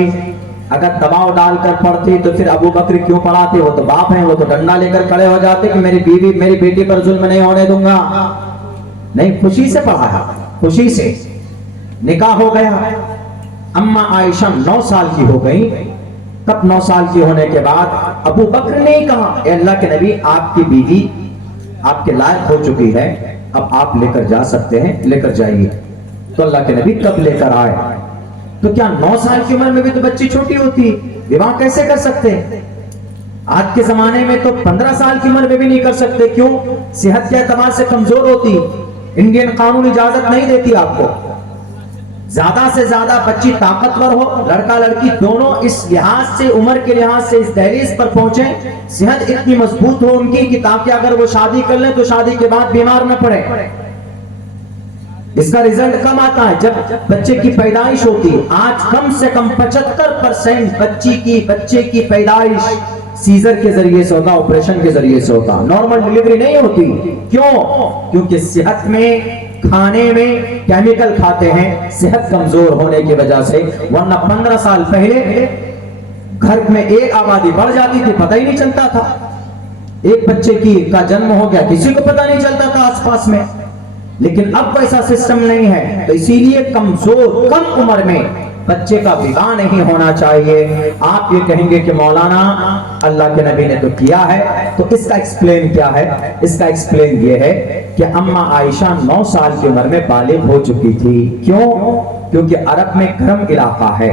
अगर दबाव डालकर पढ़ते तो फिर अबू बकर क्यों पढ़ाते? वो तो बाप हैं, वो तो डंडा लेकर खड़े हो जाते कि मेरी बीवी, मेरी बेटी पर जुल्म नहीं होने दूंगा। नहीं, खुशी से पढ़ाया, खुशी से। निकाह हो गया। अम्मा आयशा 9 साल की हो गई। तब 9 साल की होने के बाद अबू बकर ने कहा, अल्लाह के नबी आपकी बीवी आपके लायक हो चुकी है, अब आप लेकर जा सकते हैं, लेकर जाइए। तो अल्लाह के नबी कब लेकर आए? तो क्या 9 साल की उम्र में भी तो बच्ची छोटी होती, विवाह कैसे कर सकते? आज के जमाने में तो 15 साल की उम्र में भी नहीं कर सकते। क्यों? सेहत के एतबार से कमजोर होती, इंडियन कानून इजाजत नहीं देती आपको। ज्यादा से ज्यादा बच्ची ताकतवर हो, लड़का लड़की दोनों इस लिहाज से, उम्र के लिहाज से इस दहलीज पर पहुंचे, सेहत इतनी मजबूत हो उनकी कि ताकि अगर वो शादी कर ले तो शादी के बाद बीमार न पड़े। इसका रिजल्ट कम आता है जब बच्चे की पैदाइश होती। आज कम से कम 75% बच्चे की पैदाइश सीजर के जरिए से होता, ऑपरेशन के जरिए से होता, नॉर्मल डिलीवरी नहीं होती। क्यों? क्योंकि सेहत में, खाने में केमिकल खाते हैं, सेहत कमजोर होने की वजह से। वरना 15 साल पहले घर में एक आबादी बढ़ जाती थी, पता ही नहीं चलता था। एक बच्चे का जन्म हो गया, किसी को पता नहीं चलता था आसपास में। लेकिन अब वैसा सिस्टम नहीं है। तो इसीलिए कमजोर, कम उम्र में बच्चे का विवाह नहीं होना चाहिए। आप ये कहेंगे कि मौलाना अल्लाह के नबी ने तो किया है, तो इसका एक्सप्लेन क्या है? इसका एक्सप्लेन ये है कि अम्मा आयशा 9 साल की उम्र में बालिग हो चुकी थी। क्यों? क्योंकि अरब में गर्म इलाका है।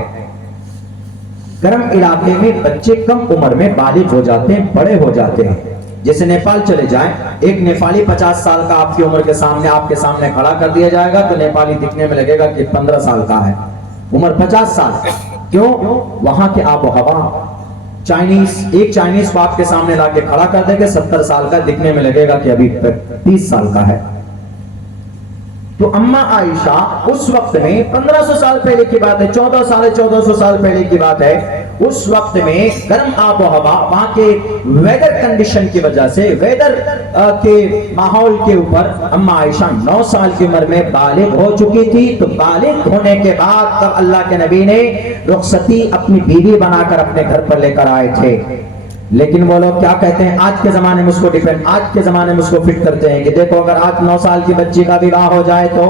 गर्म इलाके में बच्चे कम उम्र में बालिग हो जाते हैं, बड़े हो जाते हैं। जैसे नेपाल चले जाएं, एक नेपाली 50 साल का आपकी उम्र के सामने, आपके सामने खड़ा कर दिया जाएगा तो नेपाली दिखने में लगेगा कि 15 साल का है, उम्र 50 साल। क्यों? वहां के आबो हवा। एक चाइनीज को आपके सामने लाके खड़ा कर देंगे, 70 साल का, दिखने में लगेगा कि अभी 30 साल का है। तो अम्मा आयशा उस वक्त में 1500 साल पहले की बात है, 1400 साल पहले की बात है। उस वक्त में गर्म आबो हवा, वहां के वेदर कंडीशन की वजह से, वेदर के माहौल के ऊपर अम्मा आयशा 9 साल की उम्र में बालिग हो चुकी थी। तो बालिग होने के बाद तब अल्लाह के नबी ने रुखसती अपनी बीवी बनाकर अपने घर पर लेकर आए थे। लेकिन वो लोग क्या कहते हैं, आज के जमाने में उसको आज के जमाने में उसको फिट करते हैं कि देखो अगर आज 9 साल की बच्ची का विवाह हो जाए तो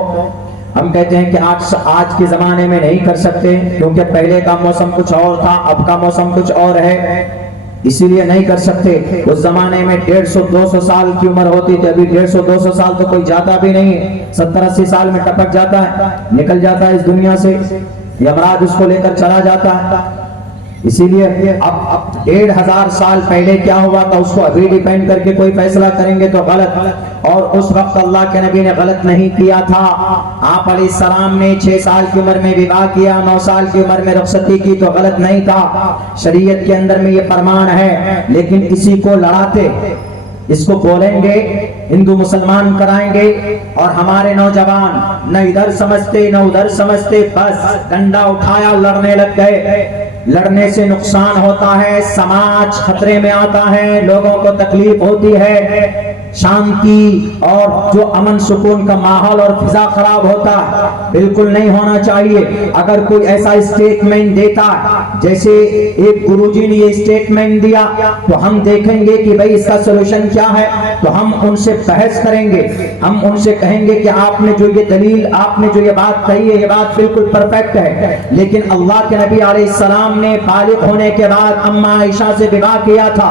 हम कहते हैं कि आज के जमाने में नहीं कर सकते, क्योंकि पहले का मौसम कुछ और था, अब का मौसम कुछ और है, इसीलिए नहीं कर सकते। उस जमाने में 150-200 साल की उम्र होती थी, अभी 150-200 साल तो कोई जाता भी नहीं है, 70-80 साल में टपक जाता है, निकल जाता है इस दुनिया से, यमराज उसको लेकर चला जाता है। इसीलिए अब 1500 साल पहले क्या हुआ था उसको अभी डिपेंड करके कोई फैसला करेंगे तो गलत। और उस वक्त अल्लाह के नबी ने गलत नहीं किया था। आप अलैहिस्सलाम ने 6 साल की उम्र में विवाह किया, 9 साल की उम्र में रुखसती की तो गलत नहीं था। शरीयत के अंदर में ये फरमान है। लेकिन इसी को लड़ाते, इसको बोलेंगे, हिंदू मुसलमान कराएंगे, और हमारे नौजवान न इधर समझते न उधर समझते, बस डंडा उठाया, लड़ने लग गए। लड़ने से नुकसान होता है, समाज खतरे में आता है, लोगों को तकलीफ होती है। शांति और जो अमन सुकून का माहौल और फिजा खराब होता है, बिल्कुल नहीं होना चाहिए। अगर कोई ऐसा स्टेटमेंट देता है, जैसे एक गुरुजी ने ये स्टेटमेंट दिया, तो हम देखेंगे कि भाई इसका सोल्यूशन क्या है, तो हम उनसे बहस करेंगे, हम उनसे कहेंगे कि आपने जो ये दलील, आपने जो ये बात कही है, ये बात बिल्कुल परफेक्ट है, लेकिन अल्लाह के नबी अलैहिस्सलाम ने बालिग होने के बाद अम्मा आयशा से विवाह किया था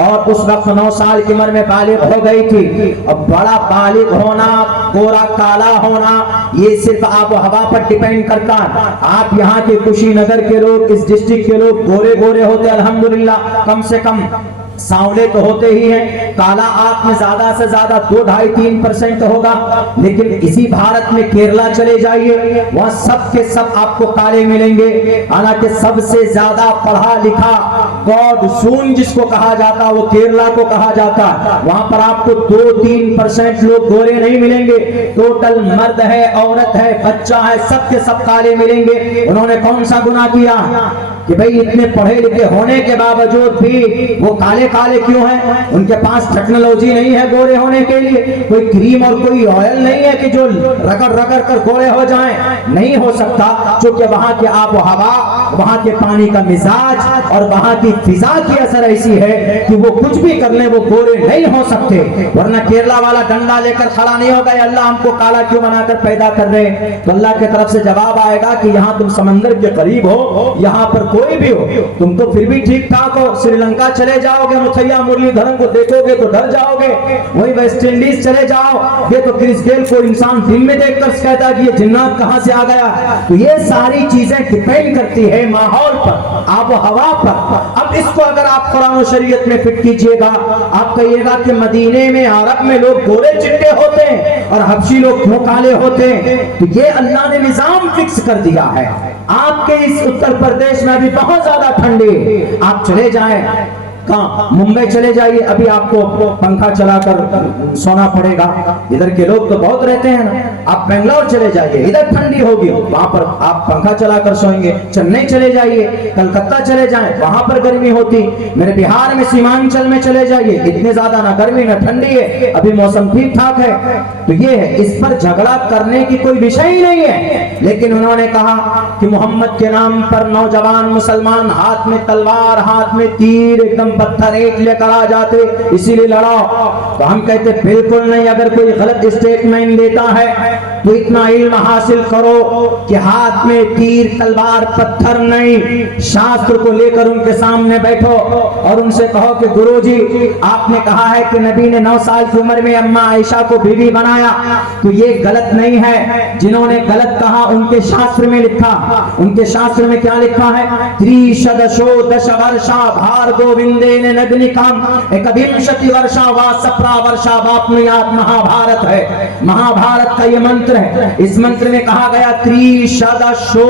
और उस वक्त 9 साल की उम्र में बालिग हो गई थी। अब बड़ा बालिग होना, गोरा काला होना, ये सिर्फ आब हवा पर डिपेंड करता है। आप यहाँ के कुशीनगर के लोग, इस डिस्ट्रिक्ट के लोग गोरे गोरे होते अल्हम्दुलिल्लाह, कम से कम सांवले तो होते ही हैं, काला आप में ज्यादा से ज्यादा 2-2.5-3% होगा। लेकिन इसी भारत में केरला चले जाइए, वहां सब के सब आपको काले मिलेंगे। हालांकि सबसे ज्यादा पढ़ा लिखा गॉड सून जिसको कहा जाता है वो केरला को कहा जाता है। वहां पर आपको 2-3% लोग गोरे नहीं मिलेंगे। टोटल मर्द है, औरत है, बच्चा है, सब के सब काले मिलेंगे। उन्होंने कौन सा गुनाह किया कि भाई इतने पढ़े लिखे होने के बावजूद भी वो काले काले क्यों हैं? उनके पास टेक्नोलॉजी नहीं है गोरे होने के लिए, कोई क्रीम और कोई ऑयल नहीं है कि जो रगड़ रगड़ कर गोरे हो जाएं। नहीं हो सकता, क्योंकि वहां के आब हवा, वहां के पानी का मिजाज और वहां की फिजा की असर ऐसी है कि वो कुछ भी कर ले वो गोरे नहीं हो सकते। वरना केरला वाला डंडा लेकर खड़ा नहीं होगा, अल्लाह हमको काला क्यों बनाकर पैदा कर रहे हैं। तो अल्लाह की तरफ से जवाब आएगा कि यहाँ तुम समंदर के करीब हो, यहाँ पर कोई भी हो, तुम तो फिर भी ठीक ठाक हो। श्रीलंका चले जाओगे, मुथैया मुरलीधरन को देखोगे तो डर जाओगे। वही वेस्ट इंडीज चले जाओ, ये तो क्रिस गेल को इंसान दिन में देखकर कहता है कि ये जिन्नात कहां से आ गया। तो ये सारी चीजें डिपेंड करती है माहौल पर, आब हवा पर। अब इसको अगर आप कुरान और शरीयत में फिट कीजिएगा, आप कहिएगा कि मदीने में, अरब में लोग गोरे चिट्टे होते हैं और हबशी लोग क्यों काले होते हैं। तो ये अल्लाह ने निजाम फिक्स कर दिया है। आपके इस उत्तर प्रदेश में अभी बहुत ज्यादा ठंडी, आप चले जाएं कहाँ, मुंबई चले जाइए, अभी आपको पंखा चलाकर सोना पड़ेगा। इधर के लोग तो बहुत रहते हैं ना। आप बेंगलोर चले जाइए, इधर ठंडी होगी, वहां पर आप पंखा चलाकर सोएंगे। चेन्नई चले जाइए, कलकत्ता चले जाएं, वहां पर गर्मी होती। मेरे बिहार में सीमांचल में चले जाइए, इतने ज्यादा ना गर्मी ना ठंडी है, अभी मौसम ठीक ठाक है। तो ये है, इस पर झगड़ा करने की कोई विषय ही नहीं है। लेकिन उन्होंने कहा कि मोहम्मद के नाम पर नौजवान मुसलमान हाथ में तलवार, हाथ में तीर, एकदम पत्थर ईंट लेकर आ जाते, इसीलिए लड़ाओ। तो हम कहते बिल्कुल नहीं। अगर कोई गलत स्टेटमेंट देता है तो इतना इल्म हासिल करो कि हाथ में तीर, तलवार, पत्थर नहीं, शास्त्र को लेकर उनके सामने बैठो और उनसे कहो कि गुरुजी आपने कहा है कि नबी ने 9 साल की उम्र में अम्मा आयशा को बीवी बनाया, तो ये गलत नहीं है। जिन्होंने गलत कहा उनके शास्त्र में लिखा, उनके शास्त्र में क्या लिखा है? त्रिशदशो दश वर्षा भार गोविंदे नग्निकाम एकविंशति वर्षा वा सप्रा वर्षा वाप्नुयात महाभारत है। महाभारत का ये मंत्र है। इस मंत्र में कहा गया त्रिशदशो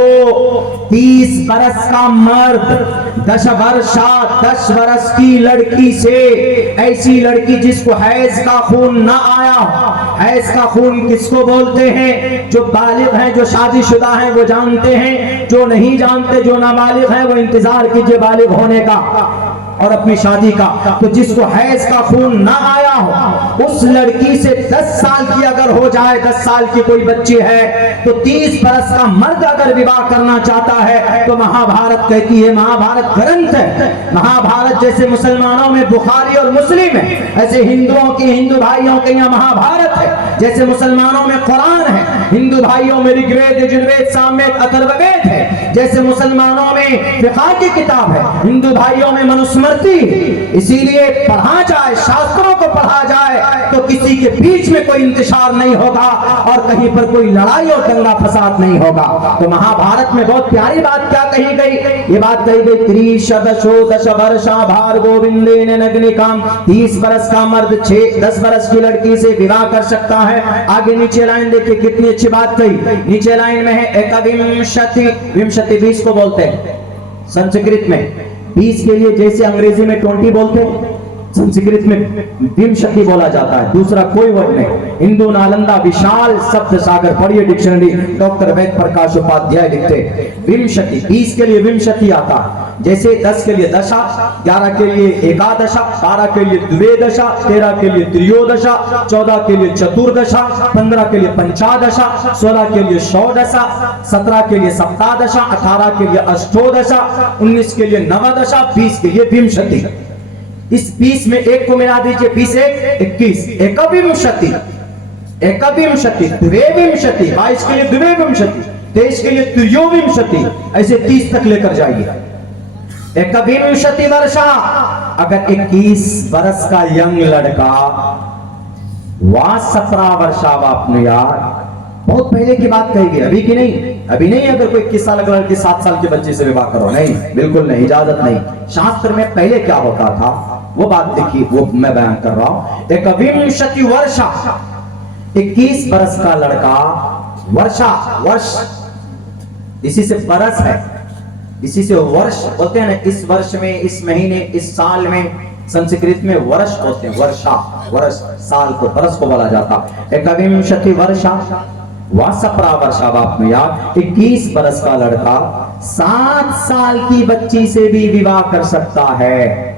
30 बरस का मर्द, 10 वर्षा 10 वर्ष की लड़की से, ऐसी लड़की जिसको हैज का खून ना आया। हैज का खून किसको बोलते हैं? जो बालिग हैं, जो शादीशुदा हैं वो जानते हैं, जो नहीं जानते, जो नाबालिग हैं वो इंतजार कीजिए बालिग होने का और अपनी शादी का। तो जिसको हैज का खून ना आया हो, उस लड़की से 10 साल की अगर हो जाए, 10 साल की कोई बच्ची है, तो 30 बरस का मर्द अगर विवाह करना चाहता है तो महाभारत कहती है, महाभारत ग्रंथ है। महाभारत जैसे मुसलमानों में बुखारी और मुस्लिम है, ऐसे हिंदुओं की, हिंदू भाइयों के यहाँ महाभारत है। जैसे मुसलमानों में कुरान है, हिंदू भाइयों में ऋग्वेद, यजुर्वेद, सामवेद, अथर्ववेद है। जैसे मुसलमानों में फिक़ह की किताब है, हिंदू भाइयों में मनुस्मृति। इसीलिए पढ़ा जाए, शास्त्रों को पढ़ा जाए तो किसी के बीच में कोई इंतशार नहीं होगा और कहीं पर कोई लड़ाई और दंगा फसाद नहीं होगा। तो महाभारत में बहुत प्यारी बात क्या कही गई? ये बात कही गई त्रिशदशो दश वर्षा भार गोविंदे नग्निकाम, 30 बरस का मर्द 10 बरस की लड़की से विवाह कर सकता है। आगे नीचे लाइन देखिए कितनी अच्छी बात कही। नीचे लाइन में है एकविंशति, विंशति 20 को बोलते हैं संस्कृत में, 20 के लिए जैसे अंग्रेजी में 20 बोलते हैं, संस्कृत में विंशति बोला जाता है, दूसरा कोई वर्ड नहीं। हिंदू नालंदा विशाल शब्द सागर, पढ़िए डिक्शनरी, डॉक्टर वेद प्रकाश उपाध्याय लिखते विंशति, 20 के लिए विंशति आता है, जैसे 10 के लिए दशा, 11 के लिए एकादशा, 12 के लिए द्विदशा, 13 के लिए त्रयोदशा, 14 के लिए चतुर्दशा, 15 के लिए पंचादशा, 16 के लिए षोडशा, 17 के लिए सप्तादशा, 18 के लिए अष्टोदशा, 19 के लिए नवदशा, 20 के लिए विंशति। इस 20 में एक को मिला दीजिए, 20 एक 21, एकविंशति, एकविंशति, द्विविंशति, 22 के लिए द्विविंशति, 23 के लिए त्रयोविंशति, ऐसे 30 तक लेकर जाइए। एकविंशति वर्षा, अगर 21 वर्ष का यंग लड़का वह 17 वर्षा बापनु यार, बहुत पहले की बात कही गई, अभी की नहीं। अभी नहीं अगर कोई 21 साल का लड़की 7 साल के बच्चे से विवाह करो, नहीं, बिल्कुल नहीं, इजाजत नहीं। शास्त्र में पहले क्या होता था वो बात देखिए, वो मैं बयान कर रहा हूं। एकविंशति वर्षा, 21 वर्ष का लड़का, वर्षा वर्ष इसी से बरस है, इसी से वर्ष बोलते हैं ना, इस वर्ष में, इस महीने, इस साल में संस्कृत में वर्ष होते हैं, वर्षा, वर्ष, साल को, वर्ष को बोला जाता। एकविंशति वर्षा वासप्रा वर्षा बाप में याद, 21 वर्ष का लड़का 7 साल की बच्ची से भी विवाह कर सकता है।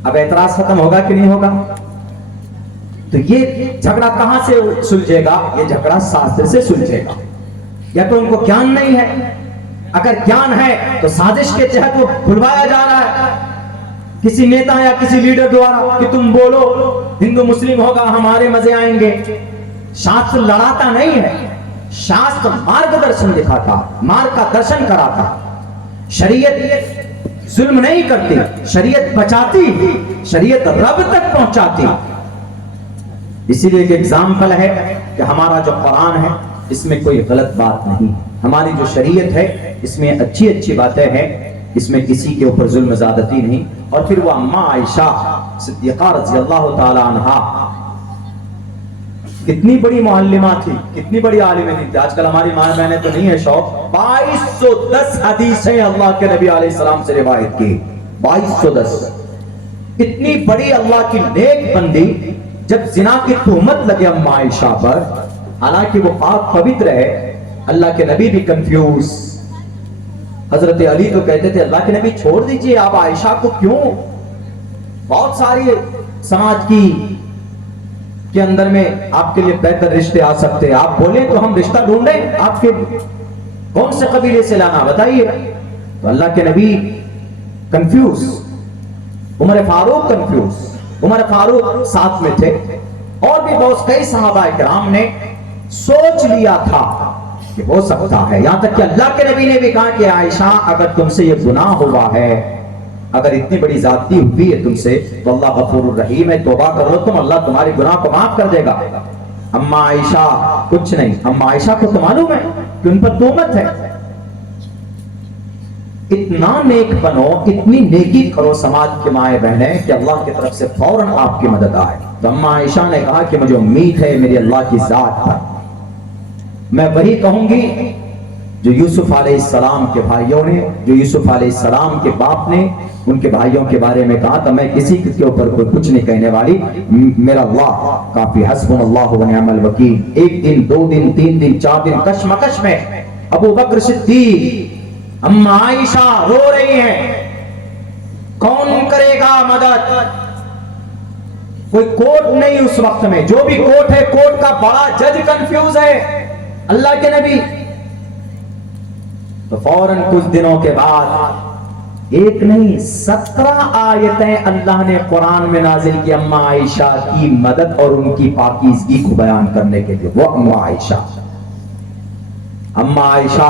अब ऐतराज खत्म होगा कि नहीं होगा? तो ये झगड़ा कहां से सुलझेगा? ये झगड़ा शास्त्र से सुलझेगा। या तो उनको ज्ञान नहीं है, अगर ज्ञान है तो साजिश के तहत वो बुलवाया जा रहा है किसी नेता या किसी लीडर द्वारा कि तुम बोलो हिंदू मुस्लिम होगा, हमारे मजे आएंगे। शास्त्र लड़ाता नहीं है, शास्त्र मार्गदर्शन दिखाता, मार्ग का दर्शन कराता। शरीयत जुल्म नहीं करती, शरीयत बचाती, शरीयत रब तक पहुंचाती। इसीलिए एक एग्जाम्पल है कि हमारा जो कुरान है इसमें कोई गलत बात नहीं, हमारी जो शरीयत है इसमें अच्छी अच्छी बातें हैं, इसमें किसी के ऊपर जुल्म ज़्यादती नहीं। और फिर वो अम्मा आयशा सिद्दीक़ा रज़ियल्लाहु ताला अन्हा कितनी बड़ी मुअल्लिमा थी, कितनी बड़ी आलिमा थी। आजकल हमारी माँ बहने तो नहीं है शौक, 2210 हदीसें अल्लाह के नबी अलैहिस्सलाम से रिवायत की, 2210। इतनी बड़ी अल्लाह की नेक बंदी, जब जिना की तुहमत लगे अम्मा आयशा पर, हालांकि वो पाक पवित्र है, अल्लाह के नबी भी कंफ्यूज। हजरत अली तो कहते थे अल्लाह के नबी छोड़ दीजिए, आप आयशा को क्यों, बहुत सारी समाज की के अंदर में आपके लिए बेहतर रिश्ते आ सकते हैं, आप बोले तो हम रिश्ता ढूंढें, आपके कौन से कबीले से लाना बताइए। तो अल्लाह के नबी कंफ्यूज, उमर फारूक कंफ्यूज, उमर फारूक साथ में थे, और भी बहुत कई सहाबा किराम ने सोच लिया था कि हो सकता है, यहां तक कि अल्लाह के नबी ने भी कहा कि आयशा अगर तुमसे ये गुनाह हुआ है, अगर इतनी बड़ी जाती हुई है तुमसे, तो अल्लाह गफूरुर रहीम है, तौबा करो तुम, अल्लाह तुम्हारे गुनाह को माफ कर देगा। अम्मा आयशा कुछ नहीं, अम्मा आयशा को तो मालूम है कि उन पर तोहमत है। इतना नेक बनो, इतनी नेकी करो समाज के माए बहने कि अल्लाह की तरफ से फौरन आपकी मदद आए। तो अम्मा आयशा ने कहा कि मुझे उम्मीद है मेरी अल्लाह की जात पर, मैं वही कहूंगी जो यूसुफ अलैहिस्सलाम के भाइयों ने, जो यूसुफ अलैहिस्सलाम के बाप ने उनके भाइयों के बारे में कहा था, मैं किसी के ऊपर कोई कुछ नहीं कहने वाली, मेरा अल्लाह काफी, हस्बुनल्लाहु व निअमल वकील। 1 दिन 2 दिन 3 दिन 4 दिन कशमकश में अबू बकर सिद्दीक, अम्मा आयशा रो रही हैं, कौन करेगा मदद? कोई कोर्ट नहीं उस वक्त में, जो भी कोर्ट है कोर्ट का बड़ा जज कंफ्यूज है, अल्लाह के नबी। तो फौरन कुछ दिनों के बाद एक नहीं 17 आयतें अल्लाह ने कुरान में नाजिल की अम्मा आयशा की मदद और उनकी पाकीज़गी को बयान करने के लिए। वो अम्मा आयशा, अम्मा आयशा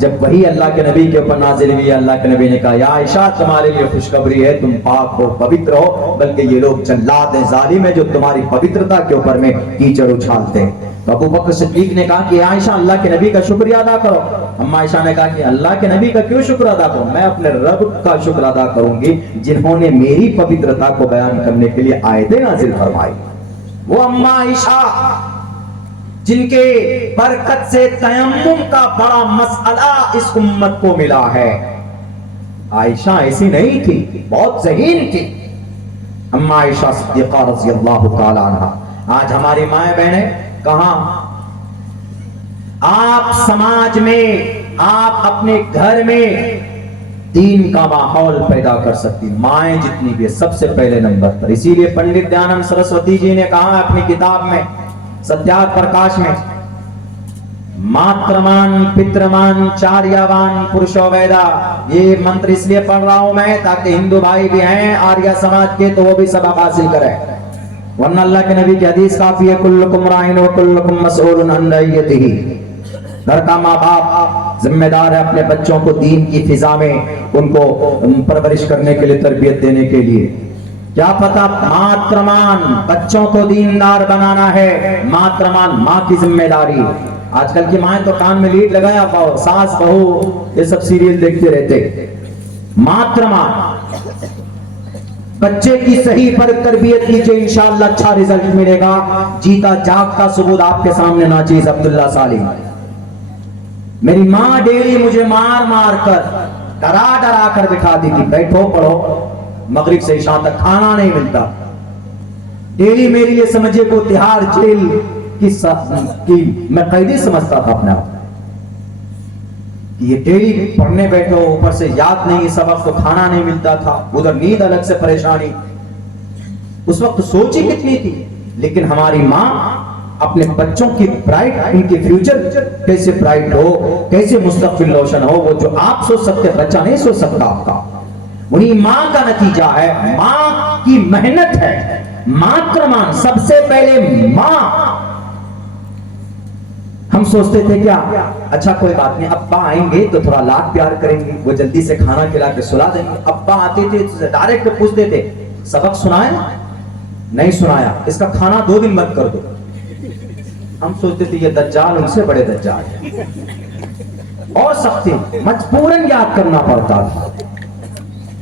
जब वही अल्लाह के नबी के ऊपर नाजिल हुई, अल्लाह के नबी ने कहा या आयशा तुम्हारे लिए खुशखबरी है, तुम पाक हो, पवित्र हो, बल्कि ये लोग जल्लाद हैं, जालिम है, जो तुम्हारी पवित्रता के ऊपर में कीचड़ उछालते हैं। तो अबू बकर सिद्दीक ने कहा कि आयशा अल्लाह के नबी का शुक्रिया अदा करो। अम्मा आयशा ने कहा कि अल्लाह के नबी का क्यों शुक्र अदा करूं, मैं अपने रब का शुक्र अदा करूंगी जिन्होंने मेरी पवित्रता को बयान करने के लिए आयतें नाजिल फरमाई। वो अम्मा आयशा जिनके बरकत से तयम्मुम का बड़ा मसला इस उम्मत को मिला है। आयशा ऐसी नहीं थी, बहुत ज़हीन थी, अम्मा आयशा सिद्दीक़ा रज़ियल्लाहु ताला अन्हा। आज हमारी माएं बहनें कहां? आप समाज में, आप अपने घर में दीन का माहौल पैदा कर सकती माएं जितनी भी, सबसे पहले नंबर पर। इसीलिए पंडित दयानंद सरस्वती जी ने कहा अपनी किताब में सत्यार्थ प्रकाश में, मात्रमान पितृमान चार्यवान पुरुषो वेदा। ये मंत्र इसलिए पढ़ रहा हूं मैं ताकि हिंदू भाई भी हैं आर्य समाज के तो वो भी सबक हासिल करें, वरना अल्लाह के नबी की हदीस काफी है, कुल्लुकुम राइन व कुल्लुकुम मसऊलुन अन रइयतिही। घर का माँ बाप जिम्मेदार है अपने बच्चों को दीन की फिजा में उनको परवरिश करने के लिए, तरबियत देने के लिए। क्या पता मात्रमान बच्चों को दीनदार बनाना है, मात्रमान माँ की जिम्मेदारी। आजकल की माएं तो कान में लीड लगाया पाओ, सास बहू ये सब सीरियल देखते रहते। मात्रमान बच्चे की सही पर तरबियत कीजिए, इंशाअल्लाह अच्छा रिजल्ट मिलेगा। जीता जागता सबूत आपके सामने नाचीज अब्दुल्ला सालिम। मेरी माँ डेली मुझे मार मार कर डरा डरा कर बिठाती थी, बैठो पढ़ो, मगरिब से इशा तक खाना नहीं मिलता। डेली मेरे लिए समझिए को तिहाड़ जेल की मैं कैदी समझता था अपने आप। ये डेली पढ़ने बैठो, ऊपर से याद नहीं सबक, तो खाना नहीं मिलता था, उधर नींद अलग से परेशानी। उस वक्त सोची कितनी थी, लेकिन हमारी माँ अपने बच्चों की ब्राइट, उनके फ्यूचर कैसे ब्राइट हो, कैसे मुस्तकबिल रोशन हो, वो जो आप सोच सकते बच्चा नहीं सोच सकता आपका। उन्हीं माँ का नतीजा है, माँ की मेहनत है। मात्रमान सबसे पहले माँ। हम सोचते थे क्या अच्छा कोई बात नहीं, अब्बा आएंगे तो थोड़ा लाड प्यार करेंगे, वो जल्दी से खाना खिला के सुला देंगे। अब्बा आते थे तो डायरेक्ट पूछते थे सबक सुनाया? नहीं सुनाया, इसका खाना 2 दिन बंद कर दो। हम सोचते थे ये दज्जाल उनसे बड़े दज्जाल और सख्ती, मजबूरन याद करना पड़ता था।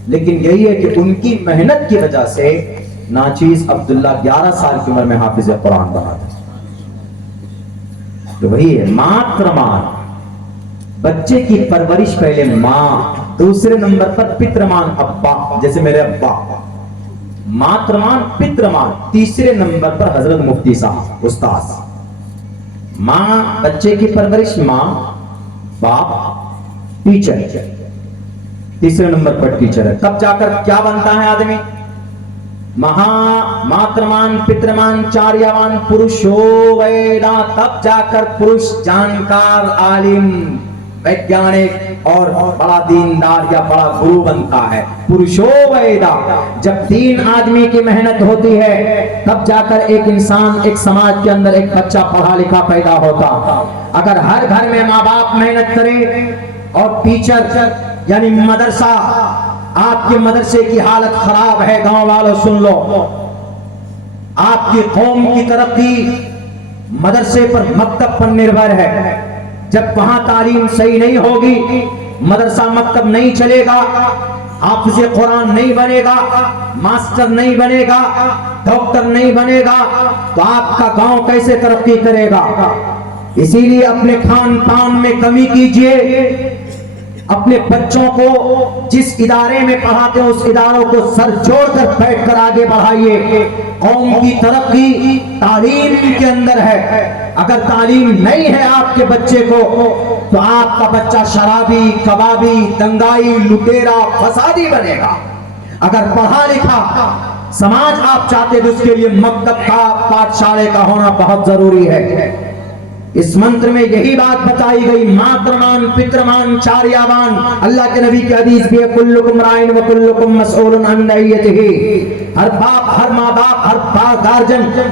लेकिन यही है कि उनकी मेहनत की वजह से नाचीज अब्दुल्ला 11 साल की उम्र में हाफिज कुरान बना था। तो वही है मात्रमान, बच्चे की परवरिश पहले माँ, दूसरे नंबर पर पितृमान अब्बा, जैसे मेरे अब्बा। मात्रमान पितृमान, तीसरे नंबर पर हजरत मुफ्ती साहब उस्ताद। माँ बच्चे की परवरिश, माँ बाप टीचर, तीसरे नंबर पर टीचर है। तब जाकर क्या बनता है आदमी? मात्रमान पितृमान चार्यवान पुरुषो वेदा। तब जाकर पुरुष जानकार, आलिम, वैज्ञानिक और बड़ा दीनदार या बड़ा गुरु बनता है। पुरुषो वेदा। जब 3 आदमी की मेहनत होती है तब जाकर एक इंसान, एक समाज के अंदर एक बच्चा पढ़ा लिखा पैदा होता। अगर हर घर में माँ बाप मेहनत करे और टीचर यानी मदरसा, आपके मदरसे की हालत खराब है गांव वालों सुन लो, आपकी कौम की तरक्की मदरसे पर, मकतब पर निर्भर है। जब वहां तालीम सही नहीं होगी, मदरसा मकतब नहीं चलेगा, हाफिज कुरान नहीं बनेगा, मास्टर नहीं बनेगा, डॉक्टर नहीं बनेगा, तो आपका गांव कैसे तरक्की करेगा? इसीलिए अपने खान पान में कमी कीजिए। अपने बच्चों को जिस इदारे में पढ़ाते हो उस इदारों को सर जोड़कर बैठकर आगे बढ़ाइए। कौम की तरक्की तालीम के अंदर है। अगर तालीम नहीं है आपके बच्चे को तो आपका बच्चा शराबी, कबाबी, दंगाई, लुटेरा, फसादी बनेगा। अगर पढ़ा लिखा समाज आप चाहते तो उसके लिए मकतब का, पाठशाले का होना बहुत जरूरी है। इस मंत्र में यही बात बताई गई, मात्रमान पितृमान चार्यवान। अल्लाह के नबी की हदीस भी है, कुल्लुकुम राइन व कुल्लुकुम मसऊलुन अन रइयतिही। हर बाप, हर माँ बाप,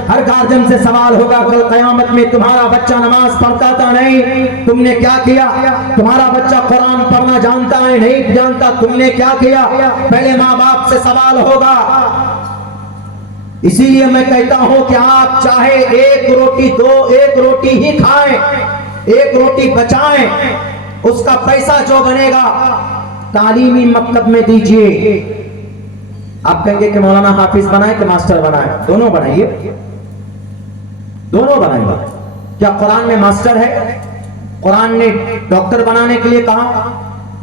हर गार्जियन से सवाल होगा कल कयामत में, तुम्हारा बच्चा नमाज पढ़ता था नहीं, तुमने क्या किया? तुम्हारा बच्चा कुरान पढ़ना जानता है नहीं जानता, तुमने क्या किया? पहले माँ बाप से सवाल होगा। इसीलिए मैं कहता हूं कि आप चाहे एक रोटी दो, एक रोटी ही खाएं, एक रोटी बचाएं, उसका पैसा जो बनेगा तालीमी मकतब में दीजिए। आप कहेंगे कि मौलाना हाफिज बनाए कि मास्टर बनाए? दोनों बनाइए, दोनों बनाइए। क्या कुरान में मास्टर है? कुरान ने डॉक्टर बनाने के लिए कहा,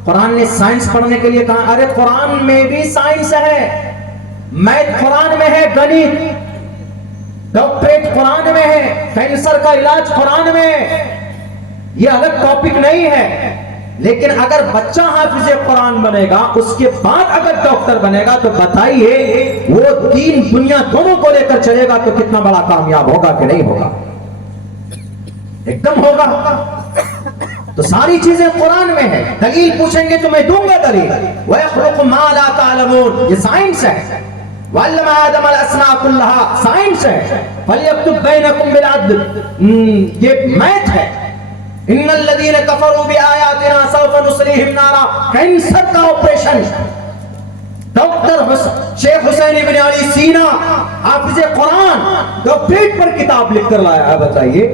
कुरान ने साइंस पढ़ने के लिए कहा। अरे कुरान में भी साइंस है, मैथ कुरान में है, गणित, डॉक्टरेट कुरान में है, कैंसर का इलाज कुरान में है। ये अलग टॉपिक नहीं है। लेकिन अगर बच्चा हाफिज कुरान बनेगा, उसके बाद अगर डॉक्टर बनेगा, तो बताइए वो दीन दुनिया दोनों को लेकर चलेगा तो कितना बड़ा कामयाब होगा कि नहीं होगा? एकदम होगा। तो सारी चीजें कुरान में है। दलील पूछेंगे तो मैं दूंगा दलील। वयखलुकु मा ला तालमून, ये साइंस है। वल्लम आदम अल अस्मा कुल्लहा, साइंस है। फलयक्तुब बैनकुम बिल अदल, ये मैथ है। इन्नल लदीन कफरू बि आयातिना सौफ नुस्लिहिम नारा, कैंसर का ऑपरेशन। डॉक्टर शेख हुसैन इब्न अली सीना हाफिज कुरान डॉक्टरेट पर किताब लिखकर लाया है। बताइए,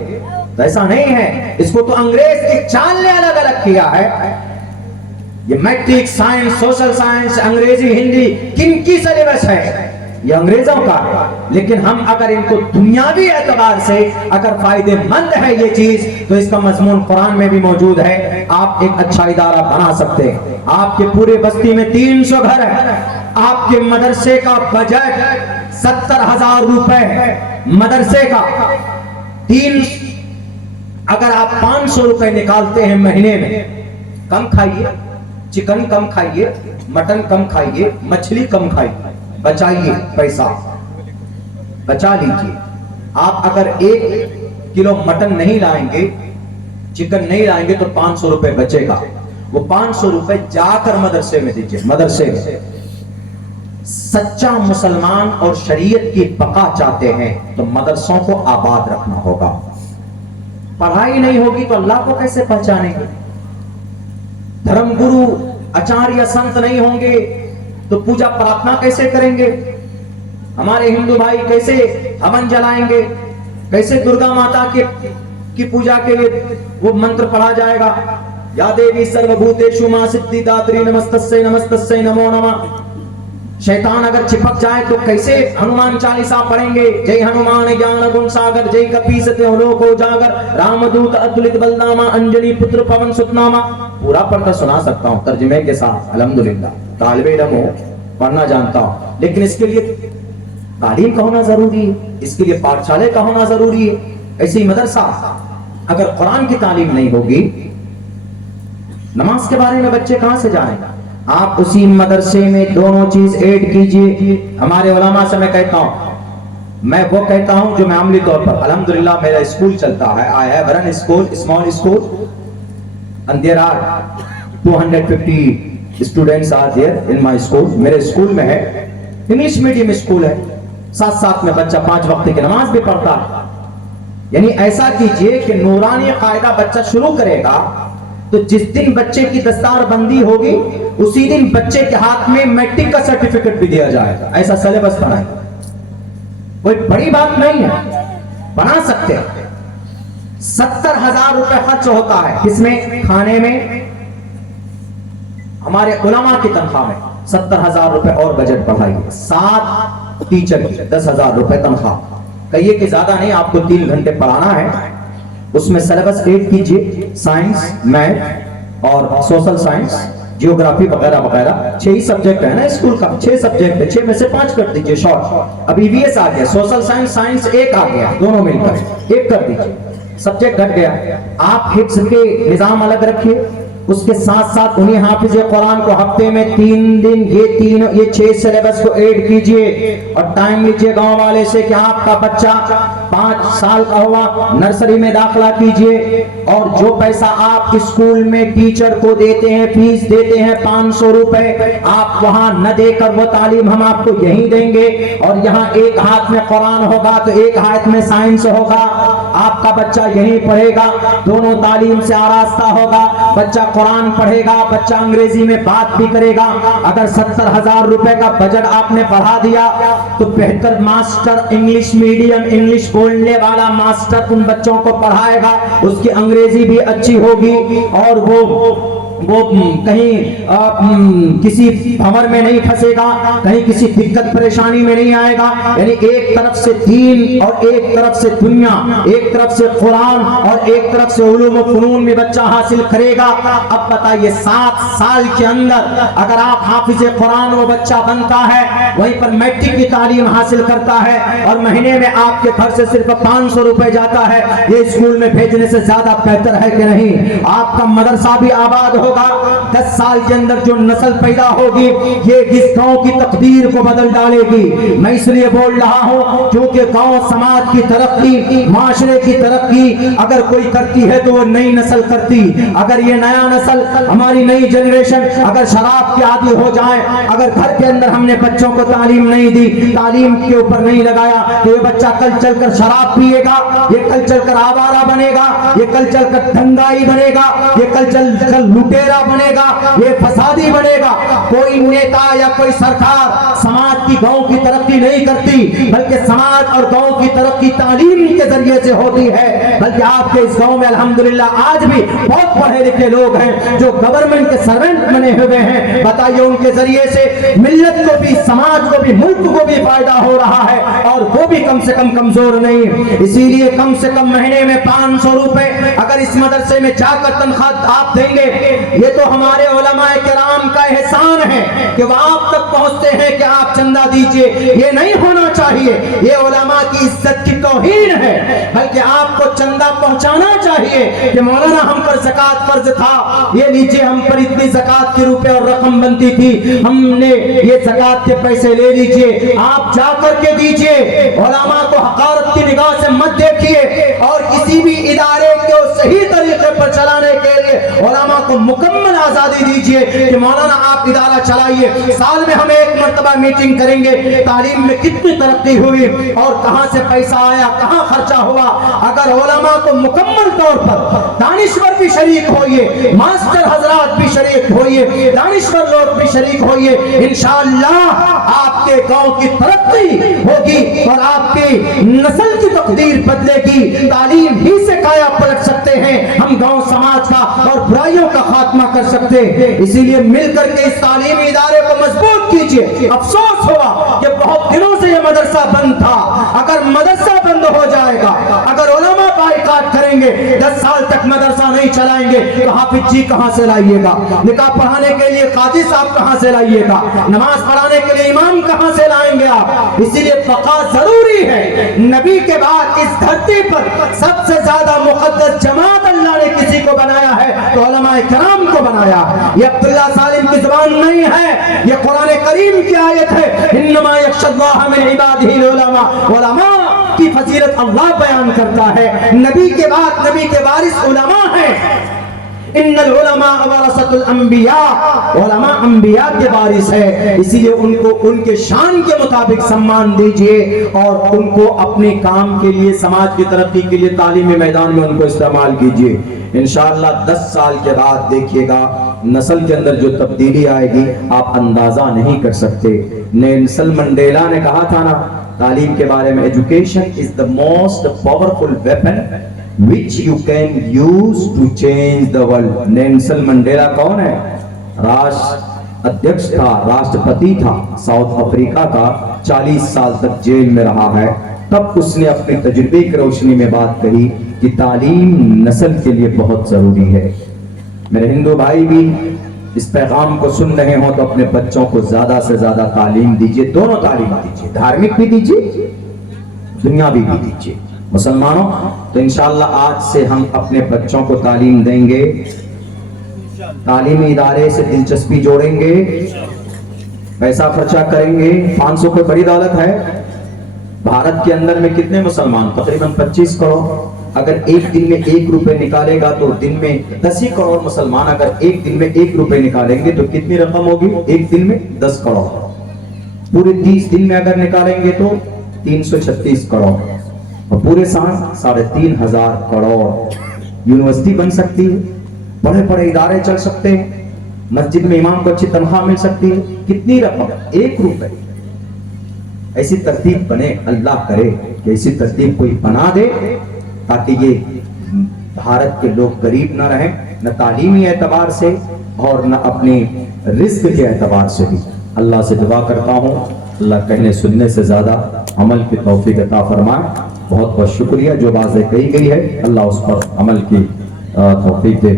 तो ऐसा नहीं है। इसको तो अंग्रेज की चाल ने अलग अलग किया है। ये मैट्रिक, साइंस, सोशल साइंस, अंग्रेजी, हिंदी, किनकी सिलेबस है? ये अंग्रेजों का है। लेकिन हम अगर इनको दुनियावी एतबार से अगर फायदेमंद है ये चीज, तो इसका मजमून कुरान में भी मौजूद है। आप एक अच्छा इदारा बना सकते हैं। आपके पूरे बस्ती में 300 घर है। आपके मदरसे का बजट 70,000 रुपए मदरसे का। अगर आप 500 रुपए निकालते हैं महीने में, कम खाइए, चिकन कम खाइए, मटन कम खाइए, मछली कम खाइए, बचाइए, पैसा बचा लीजिए। आप अगर 1 किलो मटन नहीं लाएंगे, चिकन नहीं लाएंगे, तो 500 रुपए बचेगा। वो 500 रुपए जाकर मदरसे में दीजिए। मदरसे में सच्चा मुसलमान और शरीयत की बका चाहते हैं तो मदरसों को आबाद रखना होगा। पढ़ाई नहीं होगी तो अल्लाह को कैसे पहचानेंगे? धर्मगुरु, आचार्य, संत नहीं होंगे तो पूजा प्रार्थना कैसे करेंगे? हमारे हिंदू भाई कैसे हवन जलाएंगे? कैसे दुर्गा माता की पूजा के लिए वो मंत्र पढ़ा जाएगा? या देवी सर्वभूतेषु मां सिद्धिदात्री नमस्तस्यै नमस्तस्यै नमो नमः। शैतान अगर चिपक जाए तो कैसे हनुमान चालीसा पढ़ेंगे? जय हनुमान ज्ञान गुण सागर, जय कपीसते लोक उजागर, रामदूत अतुलित बलनामा, अंजनी पुत्र पवन सुतनामा। पूरा पढ़कर सुना सकता हूँ तर्जुमे के साथ, अल्हम्दुलिल्लाह। तालिबे इल्म हो, पढ़ना जानता हूँ, लेकिन इसके लिए तालीम का होना जरूरी है। इसके लिए पाठशाले का होना जरूरी है। ऐसे ही मदरसा, अगर कुरान की तालीम नहीं होगी, नमाज के बारे में बच्चे कहां से जानेंगे? आप उसी मदरसे में दोनों चीज ऐड कीजिए। हमारे उलमा से मैं कहता हूं, मैं वो कहता हूं जो मैं अमली तौर पर, अल्हम्दुलिल्लाह मेरा स्कूल चलता है। I have run school, small school, and there are 250 students are there in my school. मेरे स्कूल में है, इंग्लिश मीडियम स्कूल है, साथ साथ में बच्चा 5 वक्त की नमाज भी पढ़ता है। यानी ऐसा कीजिए कि नूरानी कायदा बच्चा शुरू करेगा तो जिस दिन बच्चे की दस्तार बंदी होगी उसी दिन बच्चे के हाथ में मैट्रिक का सर्टिफिकेट भी दिया जाएगा। ऐसा सिलेबस बनाए, कोई बड़ी बात नहीं है, बना सकते हैं। 70,000 रुपए खर्च होता है किसमें? खाने में। हमारे उलमा की तनख्वाह में 70,000 रुपए और बजट बढ़ाइए। 7 टीचर की 10,000 रुपए तनख्वाह। कहिए कि ज्यादा नहीं, आपको 3 घंटे पढ़ाना है, उसमें सिलेबस ऐड कीजिए, साइंस, मैथ और सोशल साइंस, जियोग्राफी वगैरह वगैरह। 6 ही सब्जेक्ट है ना स्कूल का, 6 सब्जेक्ट है, 6 में से 5 कर दीजिए शॉर्ट। अब ईवीएस आ गया, सोशल साइंस, साइंस 1 आ गया, दोनों मिलकर 1 कर दीजिए, सब्जेक्ट घट गया। आप हिफ्ज के निजाम अलग रखिए, उसके साथ साथ उन्हीं हाफिज कुरान को हफ्ते में 3 दिन ये 6 सिलेबस को ऐड कीजिए। और टाइम लीजिए गांव वाले से कि आपका बच्चा 5 साल का हुआ, नर्सरी में दाखिला कीजिए, और जो पैसा आप स्कूल में टीचर को देते हैं, फीस देते हैं 500 रुपए, आप वहां न देकर वो तालीम हम आपको यही देंगे। और यहाँ एक हाथ में कुरान होगा तो एक हाथ में साइंस होगा, आपका बच्चा यही पढ़ेगा, दोनों तालीम से आरास्ता होगा। बच्चा कुरान पढ़ेगा, बच्चा अंग्रेजी में बात भी करेगा। अगर 70,000 रुपए का बजट आपने बढ़ा दिया तो बेहतर मास्टर, इंग्लिश मीडियम, इंग्लिश बोलने वाला मास्टर उन बच्चों को पढ़ाएगा, उसकी अंग्रेजी भी अच्छी होगी और वो वो कहीं किसी भंवर में नहीं फंसेगा, कहीं किसी दिक्कत परेशानी में नहीं आएगा। यानी एक तरफ से दीन और एक तरफ से दुनिया, एक तरफ से कुरान और एक तरफ से उलूम व फनून में बच्चा हासिल करेगा। अब बताइए 7 साल के अंदर अगर आप हाफिज कुरान वो बच्चा बनता है, वहीं पर मैट्रिक की तालीम हासिल करता है और महीने में आपके घर से सिर्फ 500 रुपए जाता है, ये स्कूल में भेजने से ज्यादा बेहतर है कि नहीं? आपका मदरसा भी आबाद होगा। 10 साल के अंदर जो नस्ल पैदा होगी ये इस गांव की तकदीर को बदल डालेगी। मैं इसलिए बोल रहा हूं क्योंकि गांव समाज की तरक्की, माशरे की तरक्की अगर कोई करती है तो वो नई नस्ल करती। अगर ये नया नस्ल, हमारी नई जनरेशन अगर शराब के आदी हो जाए, अगर घर के अंदर हमने बच्चों को तालीम नहीं दी, तालीम के ऊपर नहीं लगाया, तो ये बच्चा कल चलकर शराब पिएगा, ये कल चलकर आवारा बनेगा, ये कल चलकर दंगाई बनेगा, ये कल चलकर लुटेरा बनेगा, ये फसादी बनेगा। कोई नेता या कोई सरकार समाज की, गांव की तरक्की नहीं करती, बल्कि समाज और गांव की तरक्की तालीम के जरिए से होती है। बल्कि आपके इस गांव में अल्हम्दुलिल्लाह आज भी बहुत पढ़े लिखे लोग हैं जो गवर्नमेंट के सर्वेंट बने हुए हैं। बताइए उनके जरिए से मिल्लत को भी, समाज को भी, मुल्क को भी फायदा हो रहा है और वो भी कम से कम कमजोर नहीं। इसीलिए कम से कम महीने में 500 रुपए अगर इस मदरसे में जाकर तनख्वाह आप देंगे, ये तो हमारे उलमाए किराम का एहसान है कि वो आप तक पहुंचते हैं कि आप चंदा दीजिए। ये नहीं होना चाहिए, ये उलमा की इज्जत की तौहीन है। बल्कि आपको चंदा पहुंचाना चाहिए कि मौलाना हम पर ज़कात फर्ज था, ये लीजिए हम पर इतनी ज़कात के रुपए और रकम बनती थी, हमने ये ज़कात के पैसे ले लीजिए, आप जा करके दीजिए। उलमा को हकारत की निगाह से मत देखिए और किसी भी इदारे को सही तरीके पर चलाने के लिए उलमा को मुकम्मल आजादी दीजिए कि मौलाना आप इदारा चलाइए। साल में हम एक मर्तबा मीटिंग करेंगे, तालीम में कितनी तरक्की हुई और कहां से पैसा आया, कहां खर्चा हुआ। अगर उलमा को मुकम्मल तौर पर दानिश्वर भी शरीक होइए, मास्टर हजरात भी शरीक होइए, दानिश्वर लोग भी शरीक होइए, इंशाअल्लाह आपके गांव की तरक्की होगी और आपकी नस्ल की तकदीर बदलेगी। तालीम ही से काया पलट सकते हैं हम गांव समाज का और बुराइयों का खात्मा कर सकते हैं। इसीलिए मिलकर के इस तालीमी इदारे को मजबूत कीजिए। अफसोस हुआ कि बहुत दिनों से यह मदरसा बंद था। अगर मदरसा बंद हो जाएगा, अगर उलमा बाइकाट करेंगे, 10 साल तक मदरसा नहीं चलाएंगे, तो हाफिज जी कहां से लाइएगा? निकाह पढ़ाने के लिए काजी साहब कहां से लाइएगा? नमाज पढ़ाने के लिए इमाम कहां से लाएंगे आप? इसीलिए बका जरूरी है। नबी के बाद इस धरती पर सबसे ज्यादा मुकद्दस जमात अल्लाह ने किसी को बनाया है तो उलमाए किराम को बनाया। ये अब्दुल्ला सालिम की जुबान नहीं है, ये कुरान करीम की आयत है। इन्नमा यख्शल्लाह मिन इबादिहिल उलमा, उलमा की फजीलत अल्लाह बयान करता है। नबी के बाद नबी के वारिस उलमा है। इन्नल उलमा वरसतुल अंबिया, उलमा अंबिया के वारिस है। इसीलिए उनको उनके शान के मुताबिक सम्मान दीजिए और उनको अपने काम के लिए, समाज की तरक्की के लिए तालीमी मैदान में उनको इस्तेमाल कीजिए। इंशाअल्लाह 10 साल के बाद देखिएगा नस्ल के अंदर जो तब्दीली आएगी आप अंदाजा नहीं कर सकते। नेल्सन मंडेला ने कहा था ना तालीम के बारे में, education is the most powerful weapon which you can use to change the world। Nelson Mandela कौन है? राष्ट्र अध्यक्ष था, राष्ट्रपति था साउथ अफ्रीका का, 40 साल तक जेल में रहा है। तब उसने अपने तजुर्बे की रोशनी में बात कही कि तालीम नस्ल के लिए बहुत जरूरी है। मेरे हिंदू भाई भी इस पैगाम को सुन रहे हो तो अपने बच्चों को ज्यादा से ज्यादा तालीम दीजिए, दोनों तालीम दीजिए, धार्मिक भी दीजिए, दुनियावी भी दीजिए। मुसलमानों, तो इंशाअल्लाह आज से हम अपने बच्चों को तालीम देंगे, तालीमी इदारे से दिलचस्पी जोड़ेंगे, पैसा खर्चा करेंगे। 500 कोई बड़ी दौलत है? भारत के अंदर में कितने मुसलमान? तकरीबन 25 करोड़। अगर एक दिन में 1 रुपए निकालेगा तो दिन में 10 ही करोड़ मुसलमान अगर एक दिन में 1 रुपए निकालेंगे तो कितनी रकम होगी? एक दिन में 10 करोड़। पूरे 30 दिन में अगर निकालेंगे तो 336 करोड़ और पूरे साल 3,500 करोड़। यूनिवर्सिटी बन सकती है, बड़े बड़े इदारे चल सकते हैं, मस्जिद में इमाम को अच्छी तनख्वाह मिल सकती है। कितनी रकम? 1 रुपए। ऐसी तरतीब बने, अल्लाह करे कि ऐसी तरतीब कोई बना दे ताकि ये भारत के लोग गरीब न रहें, न तालीमी एतबार से और न अपनी रिस्क के एतबार से भी। अल्लाह से दुआ करता हूँ अल्लाह कहने सुनने से ज़्यादा अमल की तौफीक अता फरमाए। बहुत बहुत शुक्रिया, जो बातें कही गई है अल्लाह उस पर अमल की तौफीक दे।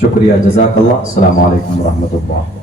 शुक्रिया, जज़ाकल्लाह। अस्सलामु अलैकुम व रहमतुल्लाह।